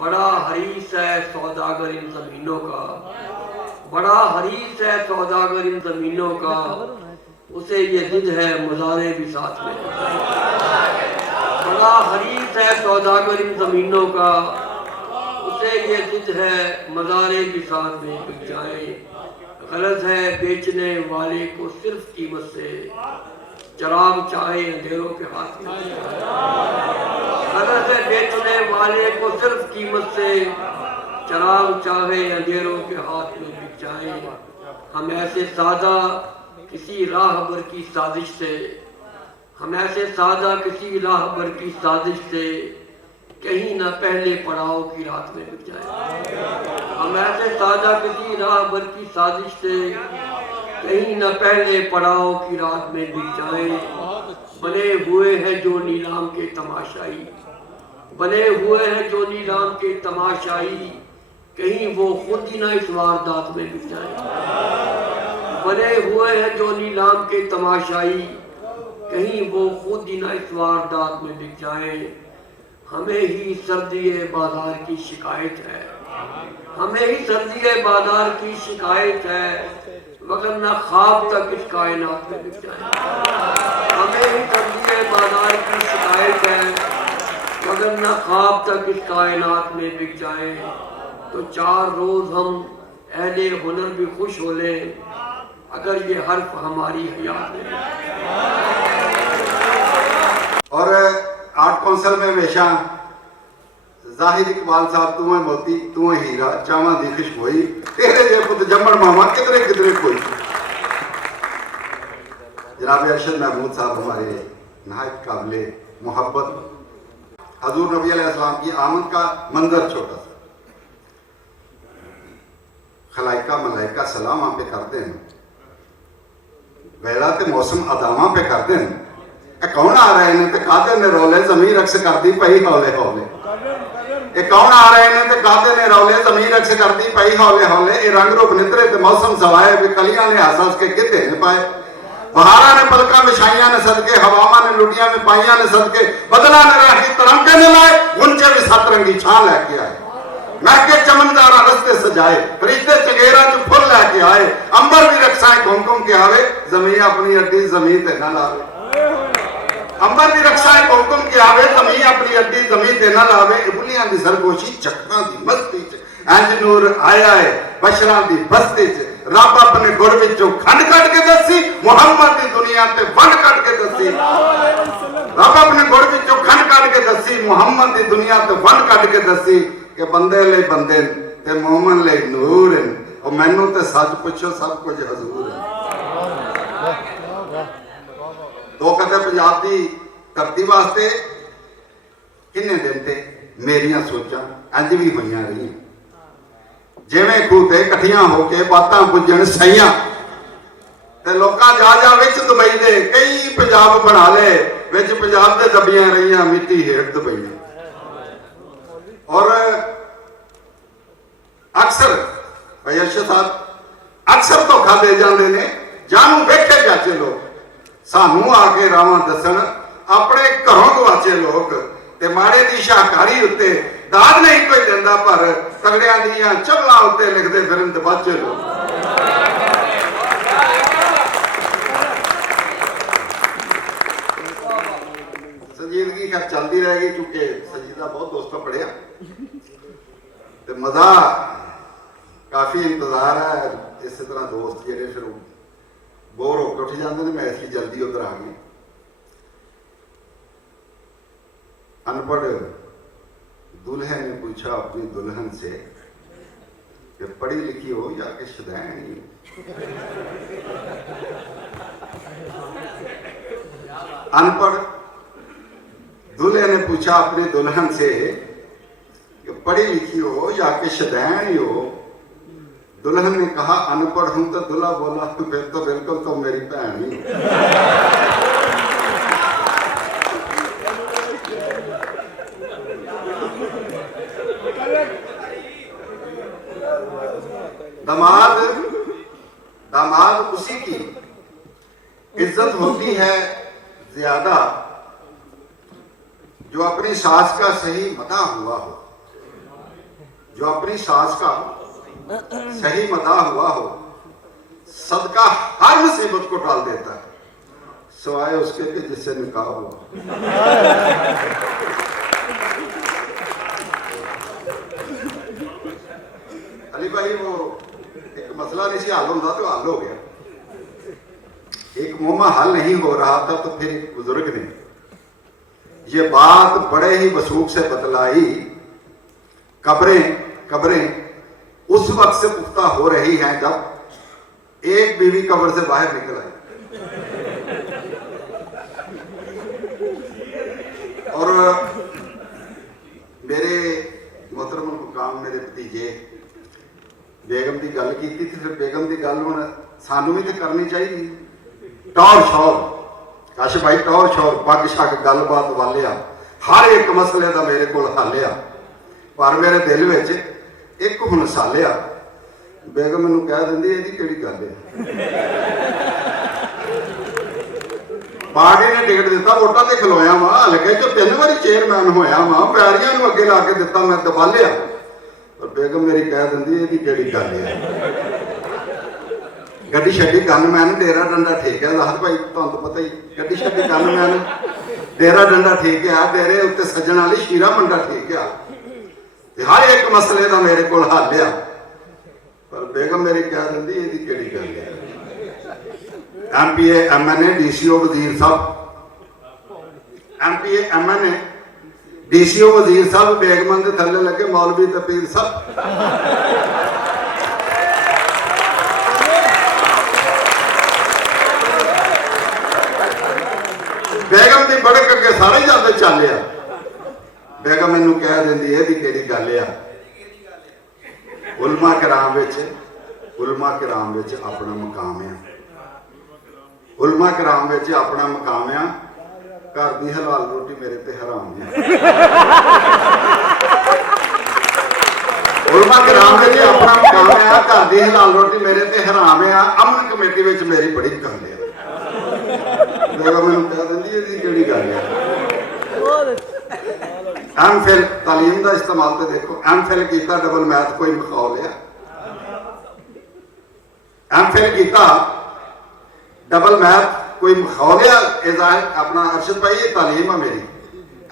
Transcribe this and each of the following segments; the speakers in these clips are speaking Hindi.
बड़ा हरीस है सौदागर इन जमीनों का, बड़ा हरीस है सौदागर इन जमीनों का, उसे ये जिद है मुजारे भी साथ में। बड़ा हरीस है सौदागर इन जमीनों का, उसे ये जिद है मज़ारे भी साथ में बिक जाए। गलत है बेचने वाले को सिर्फ कीमत से, चराग चाहे अंधेरों के हाथ में। गलत है बेचने वाले को सिर्फ कीमत से, चराग चाहे अंधेरों के हाथ में बिक जाए। हम ऐसे सादा किसी राहबर की साजिश से, हम ऐसे सादा किसी राहबर की साजिश से कहीं ना पहले पड़ाव की रात में बिक जाए। हम ऐसे सादा किसी राहबर की साजिश से कहीं ना पहले पड़ाव की रात में बिक जाए। बने हुए हैं जो नीलाम के तमाशाई, बने हुए हैं जो नीलाम के तमाशाई, कहीं वो खुद ही ना इस वारदात में बिक जाए। बने हुए हैं जो नीलाम के तमाशाई, कहीं वो खुद ही ना इस वारदात में बिक जाए। हमें ही सर्दी बाजार की शिकायत है, हमें ही सर्दी बाजार की शिकायत है, वगरना ख्वाब तक इस कायनात में बिक जाए। हमें ही सर्दी बाजार की शिकायत है, वगरना ख्वाब तक इस कायनात में बिक जाए। तो 4 रोज हम अहले हुनर भी खुश हो लें, अगर ये हर्फ हमारी हयात में। और आर्ट कौंसल में हमेशा जाहिर इकबाल साहब तू है मोती तू है हीरा चावा दी खुशबोई तेरे जे पुत जम्मण मामा कितने कितने कोई। जनाब अरशद महमूद साहब हमारे नहायत काबिले मोहब्बत। हजूर नबी अलैहिस्सलाम की आमद का मंजर छोटा सा, खलाइका मलाइका सलाम आप पे करते हैं, वेला ते मौसम अदामा पे करते हैं। कौन आ रहे ने ते कादे ने रौले जमीन रक्स करदी पई हौले हौले। ये कौन आ रहे ने ते कादे ने रौले जमीन रक्स करदी पई हौले हौले। ये रंग रूप नितरे ते मौसम सवाए भी कलियां ने हंस के गिद्धे ने पाए। बहारा ने पलका बिछाइया ने सदके, हवामा ने लुटिया में पाइया ने सदके, बदला ने राही तरंगे ने लाए, गुंजे भी सतरंगी छां लेके आए। महके चमनदारा रस्ते सजाए, फरिश्ते चगेरा जो फुल लेके आए। अंबर भी रक्षाएं घूम घूम के आवे, जमीन अपनी अड्डी जमीन ते न लावे। अंबर की रक्षा हुक्म के आवे, जमीन अपनी अड्डी जमीन ते न लावे। इबलियां दी सरगोशी चक्रां दी मस्ती च इंज नूर आया है बशरां दी बस्ती च। रब अपने गुर विचों खंड कट के दसी, मुहम्मद दी दुनिया ते वंड कट के दसी। रब अपने गुर विचों खंड कट के दसी, मुहम्मद दी दुनिया ते वंड कट के दसी कि बंदे ले बंदे ते मोमन ले नूर हैं। और मैनू ते सच पुछो सब कुछ हजूर है। दो कदे पंजाब की धरती वास्ते किन्ने दिन ते मेरिया सोचा इंज भी हुई रही, जिवें खूते कठिया होके बातां पुजन सईयां ते लोकां जा जा विच दुबई दे कई पंजाब बना ले, विच पंजाब दे दबियां रहियां मिट्टी हेठ दुबईयां। और अक्सर भाई अर्शद साहब अक्सर धोखा दे जाते ने, जानू वेखे जाचे लोग सानू आके रावां दसन, अपने घरों गवाचे लोग ते माड़े दी शाहकारी उत्ते दाद नहीं कोई दिंदा, पर तगड़ियां दियां चवलां उत्ते लिखदे फिरन दबाचे लोग। संजीदगी खैर चलती रहेगी, क्योंकि संजीदा बहुत दोस्तों पढ़िया ते मजा काफी इंतजार है। इस तरह दोस्त जेडे फिर बोर होकर उठ जाते हैं। मैं ऐसी जल्दी उधर आ गई। अनपढ़ दूल्हे ने पूछा अपनी दुल्हन से कि पढ़ी लिखी हो या कि शुदैन। अनपढ़ दूल्हे ने पूछा अपनी दुल्हन से कि पढ़ी लिखी हो या कि शुदैन हो। दुल्हन ने कहा अनपढ़ हूं। तो दूल्हा बोला फिर तो बिल्कुल तो मेरी भैन ही। दामाद दामाद उसी की इज्जत होती है ज्यादा जो अपनी सास का सही मता हुआ हो। जो अपनी सास का सही मदा हुआ हो, सदका हर मुसीबत को टाल देता है सिवाय उसके कि जिससे निकाह हुआ। अली भाई वो एक मसला नहीं से हल होता तो हल हो गया, एक मुम्मा हल नहीं हो रहा था तो फिर एक बुजुर्ग ने ये बात बड़े ही वसूख से बतलाई, कब्रें उस वक्त से पुख्ता हो रही हैं जब एक बीवी कब्र से बाहर निकल आई। और मेरे मोहतरम मुकाम मेरे भतीजे बेगम की गल की थी, फिर बेगम की गल हुण सानू भी तो करनी चाहिए। टौर शौर कश भाई टौर शौर पग शग गलबात वालिया हर एक मसले का मेरे को हल आ, पर मेरे दिल में एक हुण सालिया। बेगम मैनू कह दिंदी इहदी किहड़ी गल है, पार्टी ने टिकट दिता वोटां ते खलोया वा, लगे जो 3 बारी चेयरमैन होया वा, पैरियां नूं अगे ला के दिता मैं दबा लिया। पर बेगम मेरी कह दिंदी इहदी किहड़ी गल है, गड्डी छड्डी गनमैन डेरा डंडा ठीक है। दस भाई तुहानूं तो पता ही, गड्डी छड्डी गनमैन डेरा डंडा ठीक है, डेरे उत्ते सज्जण वाली शीरा मंडा ठीक है, हर एक मसले का मेरे को हल आ। पर बेगम मेरी कह दिंदी इहदी किहड़ी गल है। MPA MNA DCO वजीर साहब, MPA MNA DCO वजीर साहब बेगमन के थल्ले लगे मौलवी ते पीर साहब। बेगम की बड़क अगे सारे जाते चल आ। बेगम मैनू कह दिंदी इहदी किहड़ी गल आ। उलमा कराम विच अपना मकाम है, उलमा कराम विच अपना मकाम आ। घर की हलाल रोटी मेरे ते हराम है। उलमा कराम विच अपना मकाम आ, घर की हलाल रोटी मेरे ते हराम है। अमन कमेटी विच मेरी बड़ी गल है। बेगम मैनू कह दिंदी इहदी किहड़ी गल है। MPhil तालीम का इस्तेमाल तो देखो, MPhil किया डबल मैथ कोई मखौ लिया, MPhil किया डबल मैथ कोई मखौ लिया। अपना अरशद भाई ये तालीम है मेरी।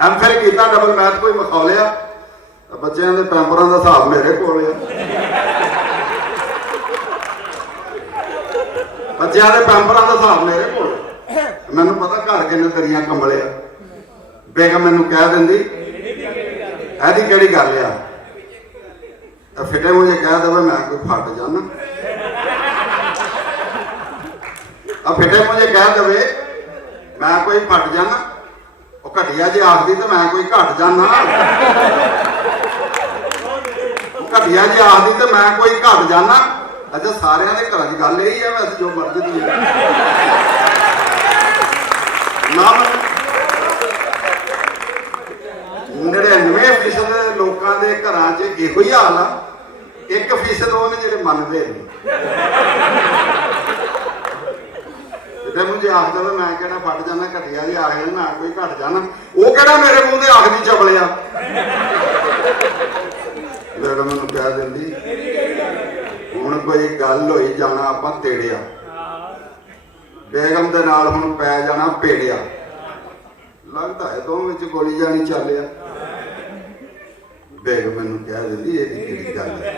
MPhil किया डबल मैथ कोई मखौ लिया। बच्चों के पैंपरों का हिसाब मेरे को बच्चों के पैंपरों का हिसाब मेरे को, मैनू पता घर किन्ने दरिया कंबले। बेगम मैनू कह दिंदी ऐसी केड़ी गल आ। फिटे मुझे कह दे मैं कोई फट जाना, फिटे मुझे कह दे मैं कोई फट जाना, घटिया जी आखदी तो मैं कोई घट जाना, घटिया जी आखदी तो मैं कोई घट जाना। अच्छा सारे के घर की गल यही है, वैसे जो मर्जी दी ना 99% लोगों के घर च इहो ही हाल आ, 1% वो ने जिहड़े मनदे नहीं। फिटे मुझे आख दे मैं कहना फट जाना, घटिया जी आख दे मैं कोई घट जाना, वो कहड़ा मेरे मूँह से आखदी चबलिया। बेगम मैनू कह दिंदी हुण कोई गल होई जाना आपां तेड़िया, बेगम दे नाल हुण पै जाना पेड़िया। लगता है दोवें विच गोली जानी चलिया। बेगम मैनू कह दिंदी इहदी किहड़ी गल है।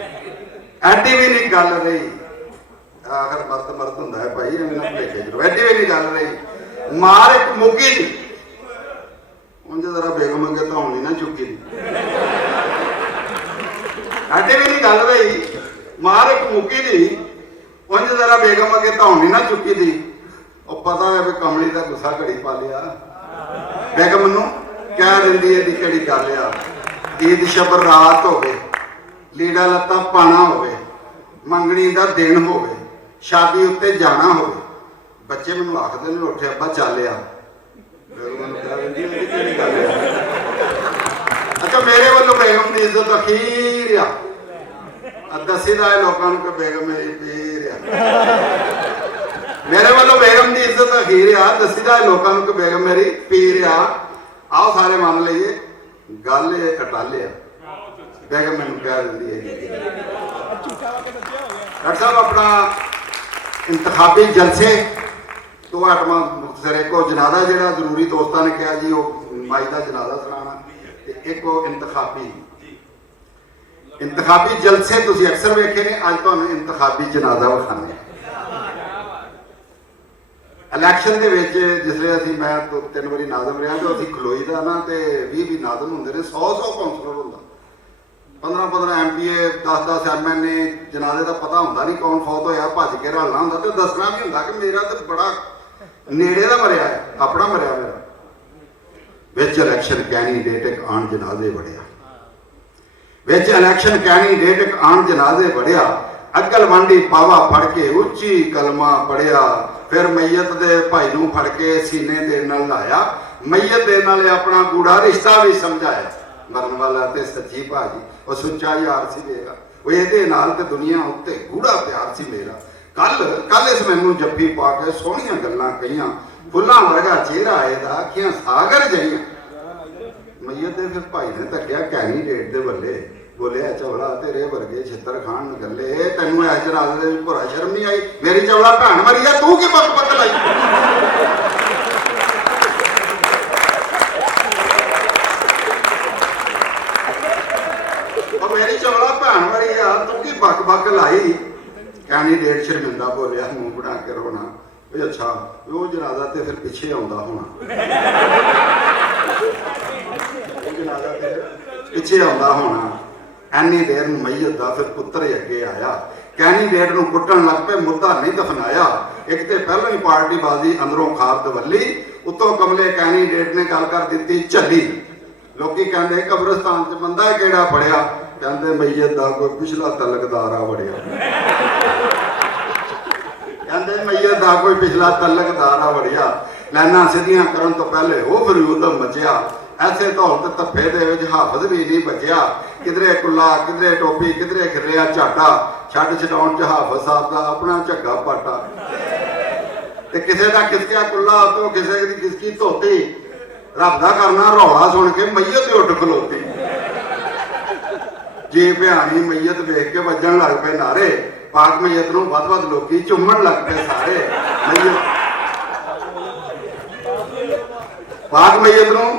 एडी भी नहीं गल रही, आखिर मर्द हुंदा है भाई, एवें ना भुलेखे जरूर। एडी भी नहीं गल रही, मार एक मुक्की दी उंज जरा बेगम अगे धौनी ना चुकी दी। एडी भी नहीं गल रही, मार एक मुक्की दी उंज जरा बेगम अगे धौनी ना चुकी दी। और पता है भी कमली का गुस्सा घड़ी पा लिया। बेगम नूं कह दिंदी इहदी किहड़ी गल आ। ईद शब रात होवे, लीड़ा लत्ता पाना होवे, मंगनी का दिन होवे, शादी उत्ते जाना होवे, बच्चे मैनू आखदे ने उठे अब्बा चल आ। अच्छा मेरे वालों बेगम की इज्जत अखीर आ, दसी दा लोगों को बेगम मेरी पीर आ। मेरे वालों बेगम की इज्जत अखीर आ, दसी दा लोगों को बेगम मेरी पीर आ। आओ सारे मान लीजिए गल अटाले बेगम मैनू कह दी है। डॉक्टर साहब अपना इंतखाबी जलसे दो आइटम मुख्तसर, एक जनाजा जो जरूरी दोस्तों ने कहा जी वो माई का जनाजा सुनाना, एक इंतखाबी जलसे तुसीं अक्सर वेखे ने, अज तुहानूं इंतखाबी जनाजा विखाने। इलैक्शन के जिसले असीं मैं 2-3 बारी नाजम रहा तो असीं खलोई का ना तो 20 नाजम होंगे ने, 100 कौंसलर होंदा, 15 MPA, 10 MNA, जनाजे का पता होंदा नहीं कौन फौत होया, भज के रलना होंदा तो दसना भी होंदा कि मेरा तो बड़ा नेड़े का मरिया है, अपना मरिया मेरा। विच इलैक्शन कैंडीडेट एक आन जनाजे बढ़िया, विच इलैक्शन कैंडीडेट एक आन जनाजे बढ़िया, अगल वांडी पावा फड़ के उच्ची कलमा पढ़िया, फिर मैयत दे भाई नूं फड़ के सीने दे नाल लाया, मैयत दे नाल अपना गूढ़ा रिश्ता भी समझाया। मरन वाला ते सच्ची भाजी वो सुच्चा यार सी मेरा, वो ये नाल ते दुनिया उत्ते गूढ़ा प्यार सी मेरा। कल इस मैनू जफ्फी पा के सोहणियां गल्लां कहियां, फुल्लां वर्गा चेहरा एदा, अखियां सागर जइयां। मैयत दे फिर भाई ने तकिया कैंडीडेट दे बल्ले, बोलिया चवला तेरे वर्गे छित्र खान गले, तेनू इस जनाजे दे भुरा शर्म नहीं आई, मेरी चवला भैन मरी है, तू की बक लाई। मेरी चवला भैन मरी है, तू की बक लाई। कैंडीडेट शर्मिंदा बोलिया, मुंह बना के रोना, अच्छा वो जनाजा तो फिर पिछे आउंदा होना, जनाजा तो पिछे आउंदा होना। एनी देर मैयत का फिर पुत्र ही अगे आया, कैंडीडेट नूं कुट्टण लग पे, मुद्दा नहीं दफनाया। एक तो पहलों ही पार्टीबाजी अंदरों खार दवली, उतों कमले कैंडीडेट ने गल कर दी झली। लोकी कहंदे कब्रिस्तान च बंदा किहड़ा फड़िया, कहंदे मैयत का कोई पिछला तलकदार आ वड़िया, कहंदे मैयत का कोई पिछला तलकदार आ वड़िया। लाइनां सीधियां करन तो पहले वो फिर उदम मचिया, ऐसे धौलत धप्पे दे विच हाफज भी नहीं बचिया, किधरे कुल्ला किधरे टोपी किधरे खिरिया झाटा, छड्ड छडाउण च हाफज साहब का अपना झग्गा पाटा। ते किसे दा खिसकिया कुल्ला तो किसे दी खिसकी धोती, रब दा करना रौला सुन के मैयत उठ खलोती। जी भयानी मैयत वेख के वजन लग पे नारे, पाक मैयत नूं वध लोकी चुम्मण लग पे सारे। पाक मैयत नूं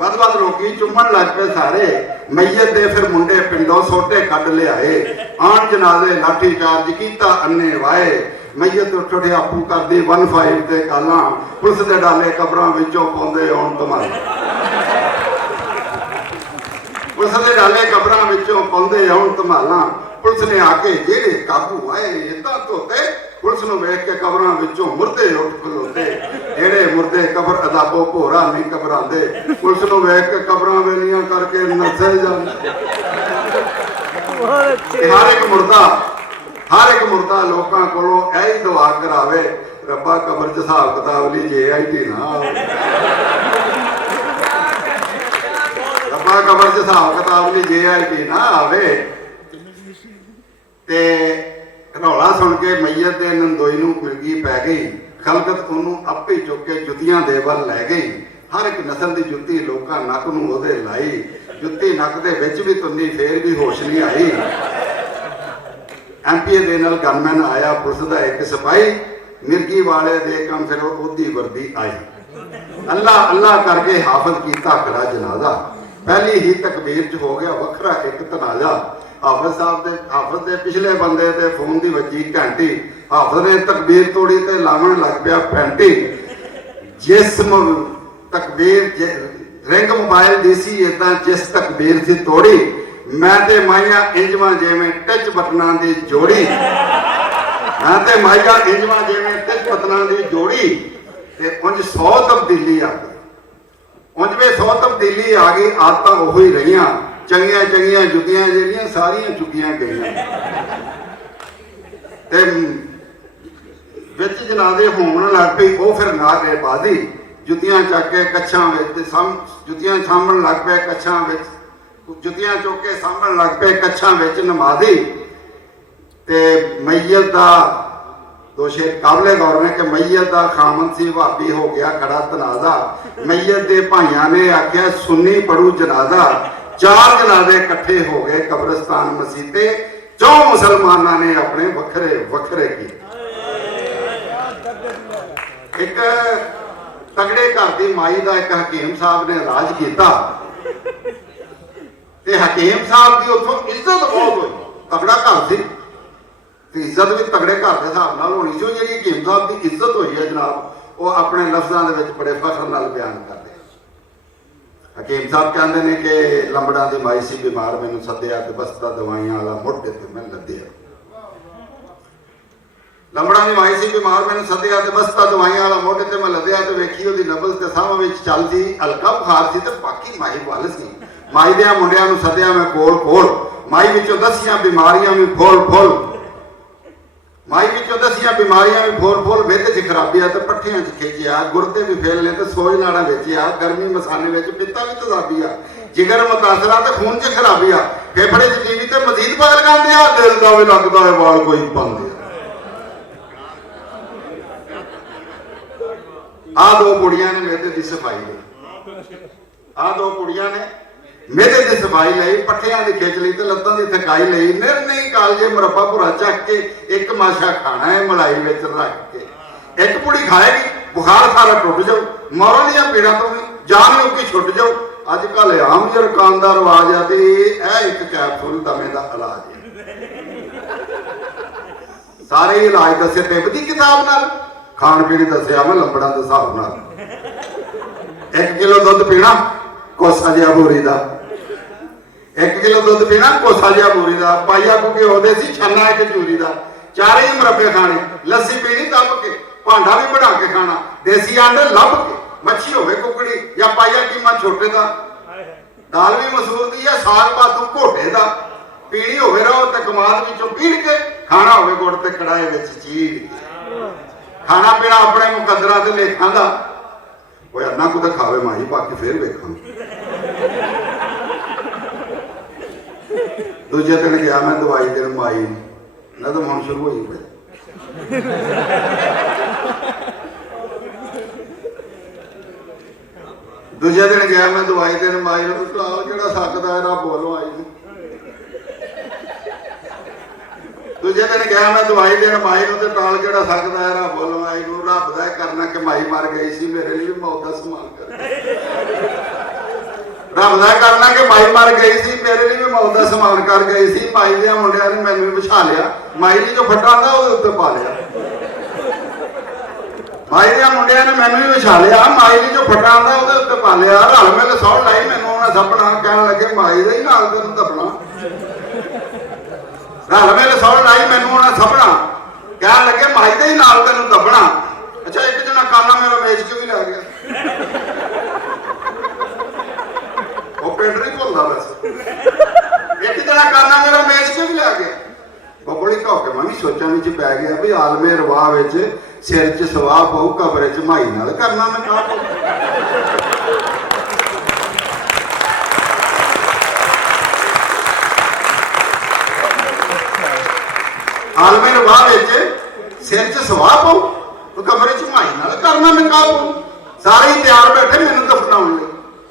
वध लोकी चुम्मण लग पे सारे। मैयत दे फिर मुंडे पिंडों सोटे कढ लियाए, आन जनाजे लाठी चार्ज कीता अन्ने वाए। मैयत उठ उठे आपू करदी 15 ते गालां, पुलिस दे डाले कबरां विचों पाउंदे आउण धमाल, पुलिस दे डाले कबरां विचों पाउंदे आउण धमालां। पुलिस ने आके जेड़े काबू आए इदां धोते, पुलिस नूं वेख के कबरां विचों मुर्दे उठ खलोते, जेड़े मुर्दे कबर अदाबो भोरा नहीं घबरांदे, पुलिस नूं वेख के कबरां वेलियां करके नसे जांदे। हर एक मुर्दा लोकां कोलों ऐही दुआ करावे, रब्बा कबर च हिसाब किताब ली JIT ना आवे, रब्बा कबर च हिसाब किताब ली JIT ना आवे। ते रौला सुन के मैयत दे नंदोई नूं मिर्गी पै गई, खलकत ओनूं आपे चुक के जुत्तियां दे वल लै गई। हर एक नस्ल की जुत्ती लोकां नक नूं ओहदे लाई, जुत्ती नक दे विच भी तुन्नी फिर भी होश नहीं आई। MPA दे नाल गनमैन आया, पुलिस दा एक सिपाही, मिर्गी वाले दे कम फिर ओहदी वर्दी आई। अल्लाह अल्लाह करके हाफज कीता खड़ा जनाजा, पहली ही तकबीर च हो गया वखरा एक तनाजा। हाफज साहब दे पिछले बंदे ते फोन दी वजी घंटी, हाफज ने तकबीर तोड़ी ते लावण लग पिया फैंटी। जिस तकबीर रिंग मोबाइल दी सी इदां जिस तकबीर सी तोड़ी, मैं ते माइया इंजवा जिवें टच बटनां दी जोड़ी, मैं ते माइया इंजवा जिवें टच बटनां दी जोड़ी। ते उंज 100 तब्दीली आ गई, उंज वे 100 तब्दीली आ गई, आदतां ओही रहियां, चंगियां चंगियां जुतियां ਜਿਹੜੀਆਂ ਸਾਰੀਆਂ ਚੁੱਕੀਆਂ ਗਈਆਂ। ਤੇ ਵਿੱਚ ਜਨਾਜ਼ੇ ਹੋਣ ਲੱਗ ਪਈ, ਉਹ ਫਿਰ ਨਾਰੇਬਾਜ਼ੀ, ਜੁੱਤੀਆਂ ਚੱਕ ਕੇ ਕੱਛਾਂ ਵਿੱਚ ਜੁੱਤੀਆਂ ਸਾਂਭਣ ਲੱਗ ਪਏ ਕੱਛਾਂ ਵਿੱਚ, ਜੁੱਤੀਆਂ ਚੁੱਕ ਕੇ ਸਾਂਭਣ ਲੱਗ ਪਏ ਕੱਛਾਂ ਵਿੱਚ ਨਮਾਜ਼ੀ। ਤੇ मैयत ਦਾ दोषे काबले गौर ने कि मैयत का खामन सी भाभी हो गया खड़ा तनाजा। मैयत के भाइयों ने आख्या सुन्नी पढ़ू जनाजा, 4 ਜਨਾਜ਼ੇ ਇਕੱਠੇ ਹੋ ਗਏ ਕਬਰਸਤਾਨ ਮਸੀਤੇ, 4 ਮੁਸਲਮਾਨਾਂ ਨੇ ਆਪਣੇ ਵੱਖਰੇ ਵੱਖਰੇ ਕੀਤੇ। ਇੱਕ ਤਗੜੇ ਘਰ ਦੀ ਮਾਈ ਦਾ ਇੱਕ ਹਕੀਮ ਸਾਹਿਬ ਨੇ ਇਲਾਜ ਕੀਤਾ ਤੇ ਹਕੀਮ ਸਾਹਿਬ ਦੀ ਉੱਥੋਂ ਇੱਜ਼ਤ ਬਹੁਤ ਹੋਈ। ਤਗੜਾ ਘਰ ਸੀ ਤੇ ਇੱਜ਼ਤ ਵੀ ਤਗੜੇ ਘਰ ਦੇ ਹਿਸਾਬ ਨਾਲ ਹੋਣੀ ਸੀ। ਜਿਹੜੀ ਹਕੀਮ ਸਾਹਿਬ ਦੀ ਇੱਜ਼ਤ ਹੋਈ ਹੈ ਜਨਾਬ, ਉਹ ਆਪਣੇ ਲਫ਼ਜ਼ਾਂ ਦੇ ਵਿੱਚ ਬੜੇ ਫਖਰ ਨਾਲ ਬਿਆਨ ਕਰਦੇ। ਹਕੀਮ ਸਾਹਿਬ ਕਹਿੰਦੇ ਨੇ ਕਿ ਲੰਬੜਾਂ ਦੀ ਮਾਈ ਸੀ ਬਿਮਾਰ, ਮੈਨੂੰ ਸੱਦਿਆ ਤੇ ਬਸਤਾ ਦਵਾਈਆਂ ਵਾਲਾ ਮੋਢੇ ਤੇ ਮੈਂ ਲੱਦਿਆ। ਲੰਬੜਾਂ ਦੀ ਮਾਈ ਸੀ ਬਿਮਾਰ, ਮੈਨੂੰ ਸੱਦਿਆ ਤੇ ਬਸਤਾ ਦਵਾਈਆਂ ਵਾਲਾ ਮੋਢੇ ਤੇ ਮੈਂ ਲੱਦਿਆ ਤੇ ਵੇਖੀ ਉਹਦੀ ਨਬਜ਼ ਤੇ ਸਾਹਾਂ ਵਿੱਚ ਚੱਲਦੀ, ਹਲਕਾ ਬੁਖਾਰ ਸੀ ਤੇ ਬਾਕੀ ਮਾਈ ਵੱਲ ਸੀ। ਮਾਈ ਦੇ ਮੁੰਡਿਆਂ ਨੂੰ ਸੱਦਿਆ ਮੈਂ ਕੋਲ ਮਾਈ ਵਿੱਚੋਂ ਦੱਸੀਆਂ ਬਿਮਾਰੀਆਂ ਵੀ ਫੋਲ ਮਾਈ ਵਿੱਚੋਂ ਦੱਸੀਆਂ ਬਿਮਾਰੀਆਂ ਵੀ ਫੋਲ ਵਿੱਧ 'ਚ ਖਰਾਬੀ ਆ ਤੇ ਪੱਠਿਆਂ 'ਚ ਖਿੱਚਿਆ, ਗੁਰਦੇ ਵੀ ਫੇਲ ਨੇ ਤੇ ਸੋਜ ਨਾੜਾਂ ਵਿੱਚ ਆ, ਗਰਮੀ ਮਸਾਨੇ ਵਿੱਚ ਪਿੱਤਾ ਵੀ ਤਜ਼ਾਬੀ ਆ, ਜਿਗਰ ਮੁਤਾਸਰਾ ਤੇ ਖੂਨ 'ਚ ਖਰਾਬੀ ਆ, ਫੇਫੜੇ 'ਚ ਟੀਵੀ ਤੇ ਮਜ਼ੀਦ ਬਗਲ ਗਾਉਂਦੇ ਆ, ਦਿਲ ਦਾ ਵੀ ਲੱਗਦਾ ਹੈ ਵਾਲ ਕੋਈ ਪਾਉਂਦੇ ਆ। 2 ਕੁੜੀਆਂ ਨੇ ਮੇਦੇ ਦੀ ਸਫਾਈ ਲਈ, 2 ਕੁੜੀਆਂ ਨੇ ਮੇਦੇ ਦੀ ਸਫਾਈ ਲਈ, ਪੱਠਿਆਂ ਦੀ ਖਿੱਚ ਲਈ ਤੇ ਲੱਤਾਂ ਦੀ ਥਕਾਈ ਲਈ। ਨਿਰਨੇ ਕਾਲਜੇ ਮੁਰੱਬਾ ਭੁਰਾ ਚੱਕ ਕੇ ਇੱਕ ਮਾਸ਼ਾ ਖਾਣਾ ਹੈ ਮਲਾਈ ਵਿੱਚ ਰੱਖ ਕੇ, ਇੱਕ ਪੁੜੀ ਖਾਏਗੀ ਬੁਖਾਰ ਸਾਰਾ ਟੁੱਟ ਜਾਊ, ਮੌਰਾਂ ਦੀਆਂ ਪੀੜਾਂ ਤੋਂ ਵੀ ਜਾਨ ਉੱਕੀ ਛੁੱਟ ਜਾਊ। ਅੱਜ ਕੱਲ ਆਮ ਜਰਕਾਨ ਦਾ ਰਿਵਾਜ ਆ ਤੇ ਇਹ ਇੱਕ ਕੈਪਸੂਲ ਦਮੇ ਦਾ ਇਲਾਜ ਹੈ। ਸਾਰੇ ਇਲਾਜ ਦੱਸੇ ਤਿੱਬ ਦੀ ਕਿਤਾਬ ਨਾਲ, ਖਾਣ ਪੀਣ ਦੱਸਿਆ ਮੈਂ ਲੰਬੜਾਂ ਦੇ ਹਿਸਾਬ ਨਾਲ। 1 ਕਿਲੋ ਦੁੱਧ ਪੀਣਾ ਕੋਸਾ ਜਿਹਾ ਬੋਰੀ ਦਾ, 1 ਕਿਲੋ ਦੁੱਧ ਪੀਣਾ ਕੋਸਾ ਜਿਹਾ ਬੋਰੀ ਦਾ, ਪਾਈਆ ਕੁ ਘਿਓ ਦੇ ਸੀ ਛੰਨਾ ਇੱਕ ਚੂਰੀ ਦਾ, 4 ਹੀ ਮੁਰੱਬੇ ਖਾਣੇ, ਲੱਸੀ ਪੀਣੀ ਦੱਬ ਕੇ, ਭਾਂਡਾ ਵੀ ਬਣਾ ਕੇ ਖਾਣਾ, ਦੇਸੀ ਆਂਡੇ ਲੱਭ ਕੇ, ਮੱਛੀ ਹੋਵੇ ਕੁਕੜੀ ਜਾਂ ਪਾਈਆ ਕੀਮਾ ਛੋਟੇ ਦਾ, ਦਾਲ ਵੀ ਮਸੂਰ ਦੀ ਜਾਂ ਸਾਗ ਬਾਤੂ ਘੋਟੇ ਦਾ, ਪੀਣੀ ਹੋਵੇ ਰੋ ਤੇ ਕਮਾਦ ਵਿੱਚੋਂ ਪੀੜ ਕੇ, ਖਾਣਾ ਹੋਵੇ ਗੁੜ ਤੇ ਕੜਾਏ ਵਿੱਚ ਚੀੜ ਕੇ। ਖਾਣਾ ਪੀਣਾ ਆਪਣੇ ਮੁਕੱਦਰਾਂ ਤੇ ਲੇਖਾਂ ਦਾ, ਉਹ ਅੰਨਾ ਕੁ ਤਾਂ ਖਾਵੇ ਮਾਈ, ਬਾਕੀ ਫੇਰ ਵੇਖਾਂਗੇ। ਦੂਜੇ ਦਿਨ ਗਿਆ ਮੈਂ ਦਵਾਈ ਦੇਣ ਮਾਈ, ਨਦਮ ਹੁਣ ਸ਼ੁਰੂ ਹੋਈ ਪਈ। ਦੂਜੇ ਦਿਨ ਗਿਆ ਮੈਂ ਦਵਾਈ ਦੇਣ ਮਾਈ ਨੂੰ, ਜਿਹੜਾ ਸਕਦਾ ਇਹਦਾ ਬੋਲੋ ਆਈ ਨੂੰ। ਦੂਜੇ ਦਿਨ ਗਿਆ ਮੈਂ ਦਵਾਈ ਦੇਣ ਮਾਈ ਨੂੰ ਤੇ ਟਾਲ ਜਿਹੜਾ ਸਕਦਾ ਇਹਦਾ ਬੋਲੋ ਮਾਈ ਨੂੰ। ਰੱਬ ਦਾ ਕਰਨਾ ਕਿ ਮਾਈ ਮਰ ਗਈ ਸੀ, ਮੇਰੇ ਲਈ ਵੀ ਮੌਤ ਦਾ ਸਮਾਨ ਕਰ। ਰੱਬ ਦਾ ਕਰਨਾ ਕਿ ਮਾਈ ਮਰ ਗਈ ਸੀ, ਮੇਰੇ ਲਈ ਵੀ ਮੌਤ ਦਾ ਸਮਾਨ ਕਰ ਗਈ ਸੀ। ਮਾਈ ਦੇ ਮੁੰਡਿਆਂ ਨੇ ਮੈਨੂੰ ਵਿਛਾ ਲਿਆ, ਮਾਈ ਦੀ ਜੋ ਫੱਟਾ ਆਉਂਦਾ ਉਹਦੇ ਉੱਤੇ ਪਾ ਲਿਆ। ਮਾਈ ਦੇ ਮੁੰਡਿਆਂ ਨੇ ਮੈਨੂੰ ਵੀ ਵਿਛਾ ਲਿਆ, ਮਾਈ ਦੀ ਜੋ ਫੱਟਾ ਆਉਂਦਾ ਉਹਦੇ ਉੱਤੇ ਪਾ ਲਿਆ। ਰਲ ਮਿਲ ਸੌਣ ਲਾਈ ਮੈਨੂੰ ਉਹਨੇ ਸੱਪਣਾ, ਕਹਿਣ ਲੱਗੇ ਮਾਈ ਦੇ ਹੀ ਨਾਲ ਤੈਨੂੰ ਦੱਬਣਾ। ਰਲ ਮਿਲ ਸੌਣ ਲਾਈ ਮੈਨੂੰ ਉਹਨੇ ਸੱਪਣਾ, ਕਹਿਣ ਲੱਗੇ ਮਾਈ ਦੇ ਹੀ ਨਾਲ ਤੈਨੂੰ ਦੱਬਣਾ। ਅੱਛਾ ਇੱਕ ਜਣਾ ਕਾਨਾ ਮੇਰਾ ਵੇਚ ਕੇ ਵੀ ਲੈ ਗਿਆ, ਉਹ ਪਿੰਡ ਨਹੀਂ ਭੁੱਲਦਾ ਵੈਸੇ। ਇੱਕ ਜਣਾ ਕਾਨਾ ਮੇਰਾ ਵੇਚ ਕੇ ਵੀ ਲੈ ਗਿਆ। ਬੱਬਲੀ ਘੋ ਕੇ ਮੈਂ ਵੀ ਸੋਚਾਂ ਵਿੱਚ ਪੈ ਗਿਆ ਵੀ ਆਲਮੇ ਰਵਾਹ ਵਿੱਚ ਸਿਰ 'ਚ ਸਵਾਹ ਪਊ, ਕਬਰੇ 'ਚ ਮਾਈ ਨਾਲ ਕਰਨਾ ਮੈਂ ਕਾ ਪਊ। ਆਲਮੇ ਰਵਾਹ ਵਿੱਚ ਸਿਰ 'ਚ ਸਵਾਹ ਪਊ, ਕਮਰੇ 'ਚ ਮਾਈ ਨਾਲ ਕਰਨਾ ਮੈਂ ਕਾ ਪਊ। ਸਾਰੇ ਹੀ ਤਿਆਰ ਬੈਠੇ ਮੈਨੂੰ ਦਫਨਾਉਣ ਲਈ,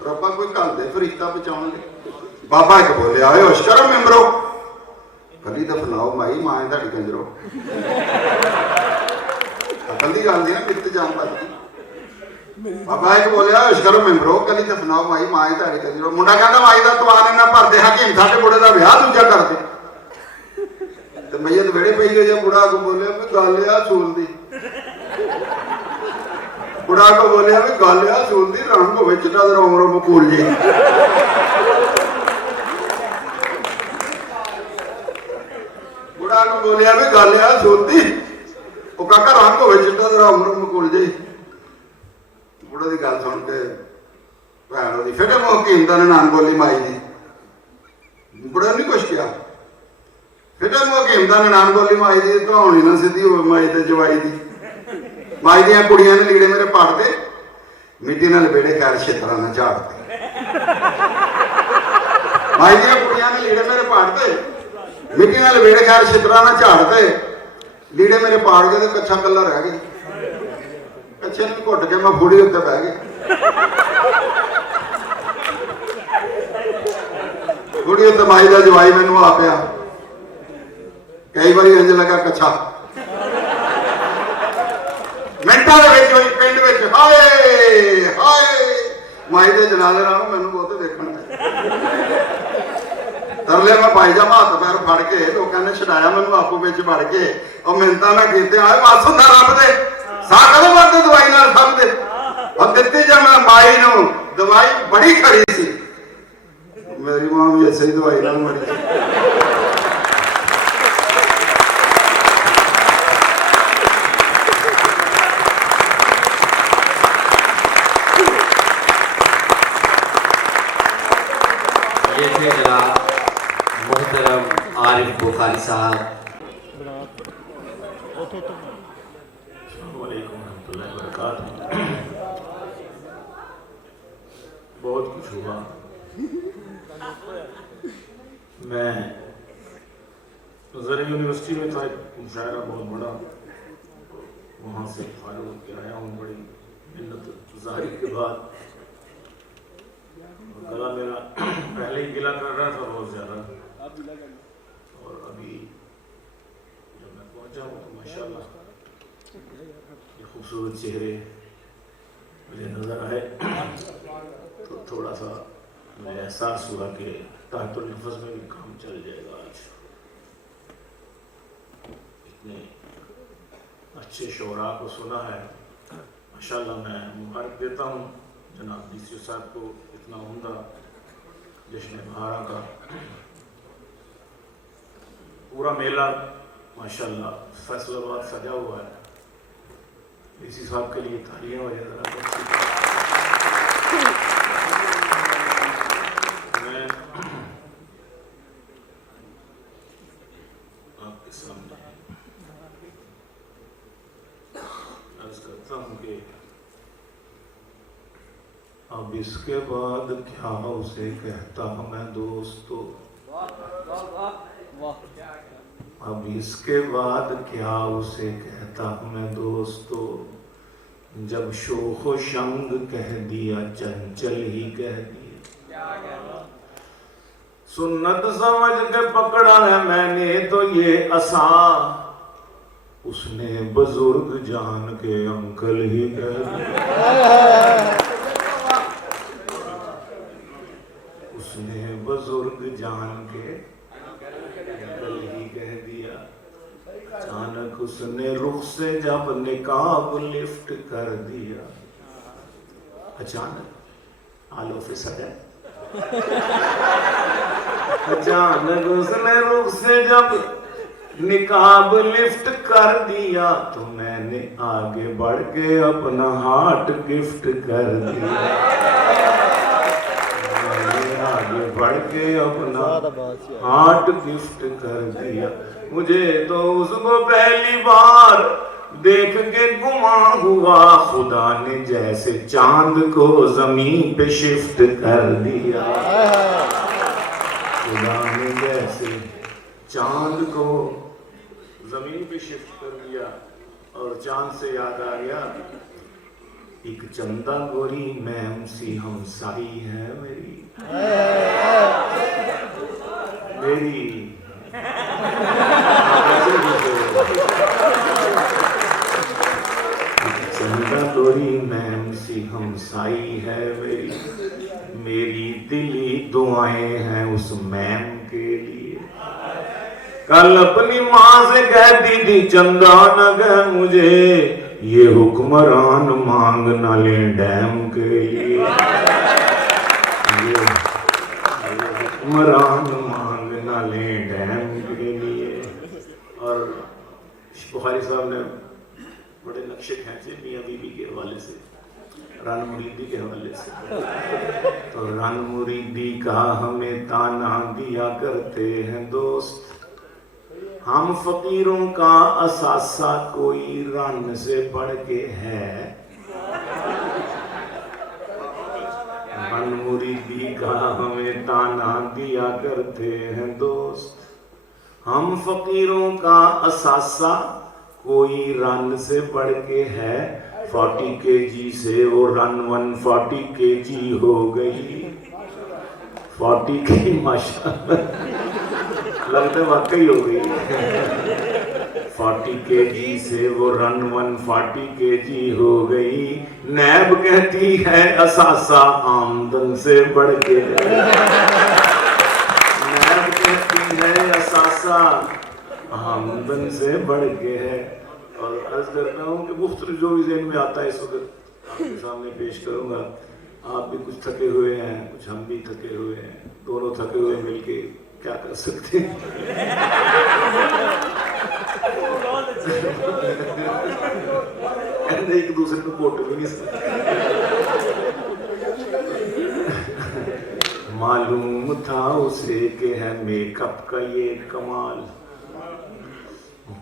ਰੱਬਾ ਕੋਈ ਘਰ ਦੇ ਫਰਿਸ਼ਤਾ ਬਚਾਉਣ ਲਈ। ਬਾਬਾ ਇੱਕ ਬੋਲਿਆ, ਓਏ ਹੋਸ਼ ਕਰੋ ਮੈਂਬਰੋ, ਕੱਲੀ ਦਫਨਾਓ ਮਾਈ, ਮਾਂ ਤੁਹਾਡੀ ਕੰਜਰੋ। ਅਕਲ ਦੀ ਗੱਲ ਸੀ ਨਾ, ਮਿੱਤ ਜਾਨ ਬਾਜੀ। ਬਾਬਾ ਇੱਕ ਬੋਲਿਆ, ਹੋਸ਼ ਕਰੋ ਮੈਂਬਰੋ, ਕੱਲੀ ਦਫਨਾਓ ਮਾਈ, ਮਾਂ ਤੁਹਾਡੀ ਕੰਜਰੋ। ਮੁੰਡਾ ਕਹਿੰਦਾ ਮਾਈ ਦਾ ਤਵਾਨ ਇਹਨਾਂ ਭਰਦੇ, ਹਕੀਮ ਸਾਡੇ ਮੁੰਡੇ ਦਾ ਵਿਆਹ ਦੂਜਾ ਕਰਦੇ। ਤੇ ਮਈਆ ਤੇ ਵਿਹੜੇ ਪਈ ਹੋਈ ਆ। ਬੁੜਾ ਕੋ ਬੋਲਿਆ ਵੀ ਗੱਲ ਆ ਸੂਲ ਦੀ। ਬੁੜਾ ਕੋ ਬੋਲਿਆ ਵੀ ਗੱਲ ਆ ਸੂਲ ਦੀ, ਰੰਗ ਹੋਵੇ ਚਿੱਟਾ ਤੇ ਰੋਮ ਰੋਮ ਮਕੂਲ ਜੀ। ਬੁੜਾ ਕੋ ਬੋਲਿਆ ਵੀ ਗੱਲ ਆ ਸੂਲ ਦੀ, ਉਹ ਕਾਕਾ ਰੰਗ ਹੋਵੇ ਚਿੱਟਾ ਤੇ ਰੋਮ ਰੋਮ ਮਕੂਲ ਜੀ। ਬੁੜੇ ਦੀ ਗੱਲ ਸੁਣ ਕੇ ਭੈਣ ਉਹਦੀ ਫੇਟੇ ਮੋਹ ਹਕੀਮ ਦਾ ਨਾਨ ਬੋਲੀ ਮਾਈ ਦੀ। ਬੁੜਾ ਨਹੀਂ ਕੁਛ ਕਿਹਾ। ਫੇਟੇ ਮੋਹ ਹਕੀਮ ਦਾ ਨਾਨ ਬੋਲੀ ਮਾਈ ਦੀ, ਧੌਣੀ ਨਾ ਸਿੱਧੀ ਹੋਵੇ ਮਾਈ ਤੇ ਜਵਾਈ ਦੀ। ਮਾਈ ਦੀਆਂ ਕੁੜੀਆਂ ਨੇ ਲੀੜੇ ਮੇਰੇ ਪਾੜਦੇ, ਮਿੱਟੀ ਨਾਲ ਬੇੜੇ ਖੈਰ ਛੇਤਰਾਂ ਨਾਲ ਝਾੜਦੇ। ਮਾਈ ਦੀਆਂ ਕੁੜੀਆਂ ਨੇ ਲੀੜੇ ਮੇਰੇ ਪਾੜਦੇ, ਮਿੱਟੀ ਨਾਲ ਬੇੜੇ ਖੈਰ ਛੇਤਰਾਂ ਨਾਲ ਝਾੜਦੇ। ਲੀੜੇ ਮੇਰੇ ਪਾੜ ਗਏ ਤੇ ਕੱਛਾ ਕੱਲਾ ਰਹਿ ਗਿਆ। ਕੱਛੇ ਨੂੰ ਘੁੱਟ ਕੇ ਮੈਂ ਫੂੜੀ ਉੱਤੇ ਬਹਿ ਗਿਆ। कुड़ी उत्ते माई का जवाई मैनू आ पिया कई बार इंज लगा कच्छा मिनटा पिंड हाय हाय माई के जनाजे नाल मैनू बहुत देखना तरले मैं पाई जा हाथ पैर फड़ के लोगों ने छड़ाया मैनू आपू बिच वड़ के और मिन्नतां मैं कीते आए बस हुंदा रब दे सा कदों मरदे दवाई नाल सब दे और दित्ती जा मैं माई नू दवाई बड़ी खड़ी सी मेरी मां भी ऐसे ही दवाई नाल मरी ये थे जनाब मोहतरम आरिफ बुखारी साहब। बहुत कुछ हुआ। मैं ज़रा यूनिवर्सिटी में था, एक मुशायरा बहुत बड़ा, वहाँ से फारिग होकर आया हूँ बड़ी मिन्नत ज़ाहिर के बाद। गला मेरा पहले ही गिला कर रहा था बहुत ज़्यादा, और अभी जब मैं पहुँचा हूँ तो माशाल्लाह ये खूबसूरत चेहरे मुझे नज़र आए तो थोड़ा सा मुझे एहसास हुआ कि ताहतुल नफ़स में भी काम चल जाएगा। आज इतने अच्छे शोरा को सुना है माशाल्लाह। मैं मुबारक देता हूँ जनाब डीसी साहब को इतना उम्दा जश्न बहारा का पूरा मेला माशाल्लाह फैसलाबाद सजा हुआ है। डीसी साहब के लिए तालियां हो जाए। मैं आपके सामने अर्ज करता हूँ कि अब इसके बाद क्या उसे कहता मैं दोस्तों, अब इसके बाद क्या उसे कहता मैं दोस्तों, जब शोख व शंग कह दिया चंचल ही कह दिया। सुन्नत समझ के पकड़ा है मैंने तो ये असा, उसने बुजुर्ग जान के अंकल ही कह दिया। उसने बुजुर्ग जान के अंकल ही कह दिया। अचानक उसने रुख से जब निकाब लिफ्ट कर दिया। अचानक ऑल ऑफ अ सडन अचानक उसने रुख से जब निकाब लिफ्ट कर दिया तो मैंने आगे बढ़ के अपना हार्ट गिफ्ट कर दिया। आगे बढ़ के अपना हार्ट गिफ्ट कर दिया। मुझे तो उसको पहली बार देख के गुमा हुआ, खुदा ने जैसे चांद को जमीन पे शिफ्ट कर दिया। खुदा ने जैसे चांद को जमीन पे शिफ्ट कर दिया। और चांद से याद आ गया, एक चंदा गोरी मैम सी हमसाई है मेरी चंदा गोरी मैम सी हमसाई है मेरी दिली दुआएं हैं उस मैम के लिए। कल अपनी माँ से कहती थी चंदा न गए मुझे, ये हुक्मरान मांग न ले डैम के लिए। हुक्मरान मांग न ले डैम के लिए। और बुखारी साहब ने बड़े नक्शे खींचे मियाँ बीबी के हवाले से, रन मुरीदी के हवाले से। तो रन मुरीदी का हमें ताना दिया करते हैं दोस्त, हम फकीरों का असासा कोई रन से बढ़ के है। रन मुरीदी का हमें ताना दिया करते हैं दोस्त, हम फकीरों का असासा कोई रन से बढ़ के है। 40 kg से वो रन 140 kg हो गई। 40 की माशा लगता है वाकई हो गई। 40 kg से वो रन 140 kg हो गई। नैब कहती है असासा आमदन से बढ़ के है। नैब कहती है असासा आमदन से बढ़ के है। और अर्ज करता हूँ कि मुख्तलिफ जो भी ज़हन में आता है इस वक्त आपके सामने पेश करूँगा। आप भी कुछ थके हुए हैं, कुछ हम भी थके हुए हैं, दोनों थके हुए मिलके क्या कर सकते हैं। एक दूसरे को कोट भी नहीं सकते। मालूम था उसे कि है मेकअप का ये कमाल।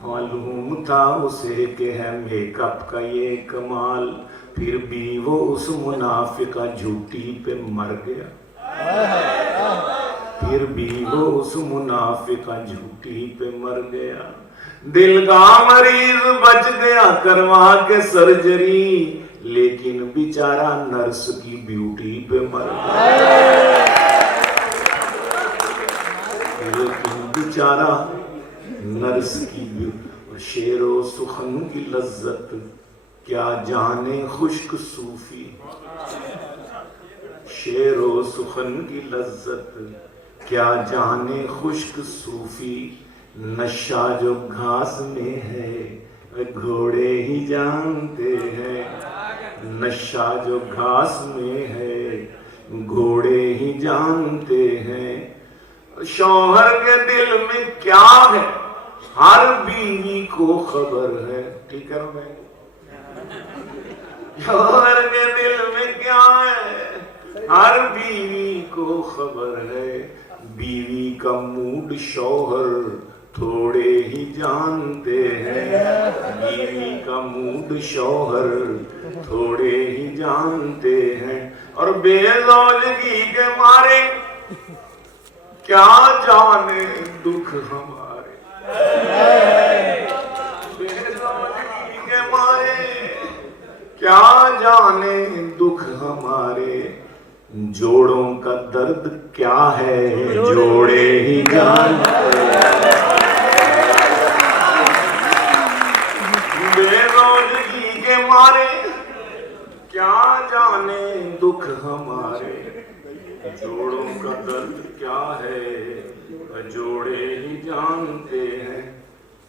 मालूम था उसे कि है मेकअप का ये कमाल। फिर भी वो उस मुनाफिका झूठी पे मर गया। फिर भी वो उस मुनाफिका झूठी पे मर गया। दिल का मरीज बच गया करवा के सर्जरी, लेकिन बेचारा नर्स की ब्यूटी पे मर गया। लेकिन बेचारा नर्स की ब्यूटी। शेरो सुखन की लज्जत क्या जाने खुश्क सूफी। शेरो सुखन की लज्जत क्या जाने खुश्क सूफी। नशा जो घास में है घोड़े ही जानते हैं। नशा जो घास में है घोड़े ही जानते हैं। शौहर के दिल में क्या है हर बीवी को खबर है। ठीक है ना? शौहर के दिल में क्या है हर बीवी को खबर है। बीवी का मूड शौहर थोड़े ही जानते हैं। बीवी का मूड शौहर थोड़े ही जानते हैं। और बेलौजगी के मारे क्या जाने दुख हमारे। बेलौजगी के मारे क्या जाने दुख हमारे। जोड़ों का दर्द क्या है जोड़े ही जानते हैं। बेरोजगी के मारे क्या जाने दुख हमारे। जोड़ों का दर्द क्या है जोड़े ही जानते हैं।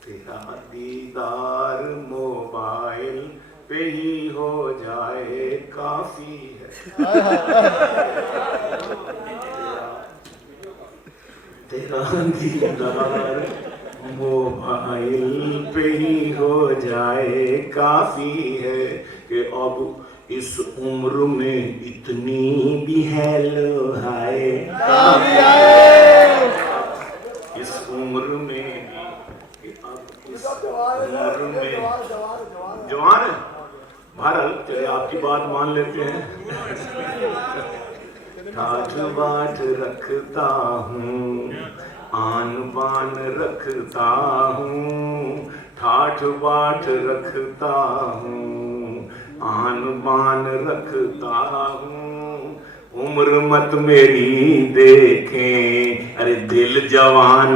तेरा दीदार मोबाइल पे ही हो जाए काफी है। तेरा दीदार मोबाइल पे ही हो जाए काफी है। कि अब इस उम्र में इतनी भी हेलो हाय इस उम्र में भी। अब इस उम्र में जवान है भारत। चलिए आपकी बात मान लेते हैं। ठाठ बाट रखता हूँ आन बान रखता हूँ। ठाठ बाट रखता हूँ आन बान रखता हूँ। उम्र मत मेरी देखें अरे दिल जवान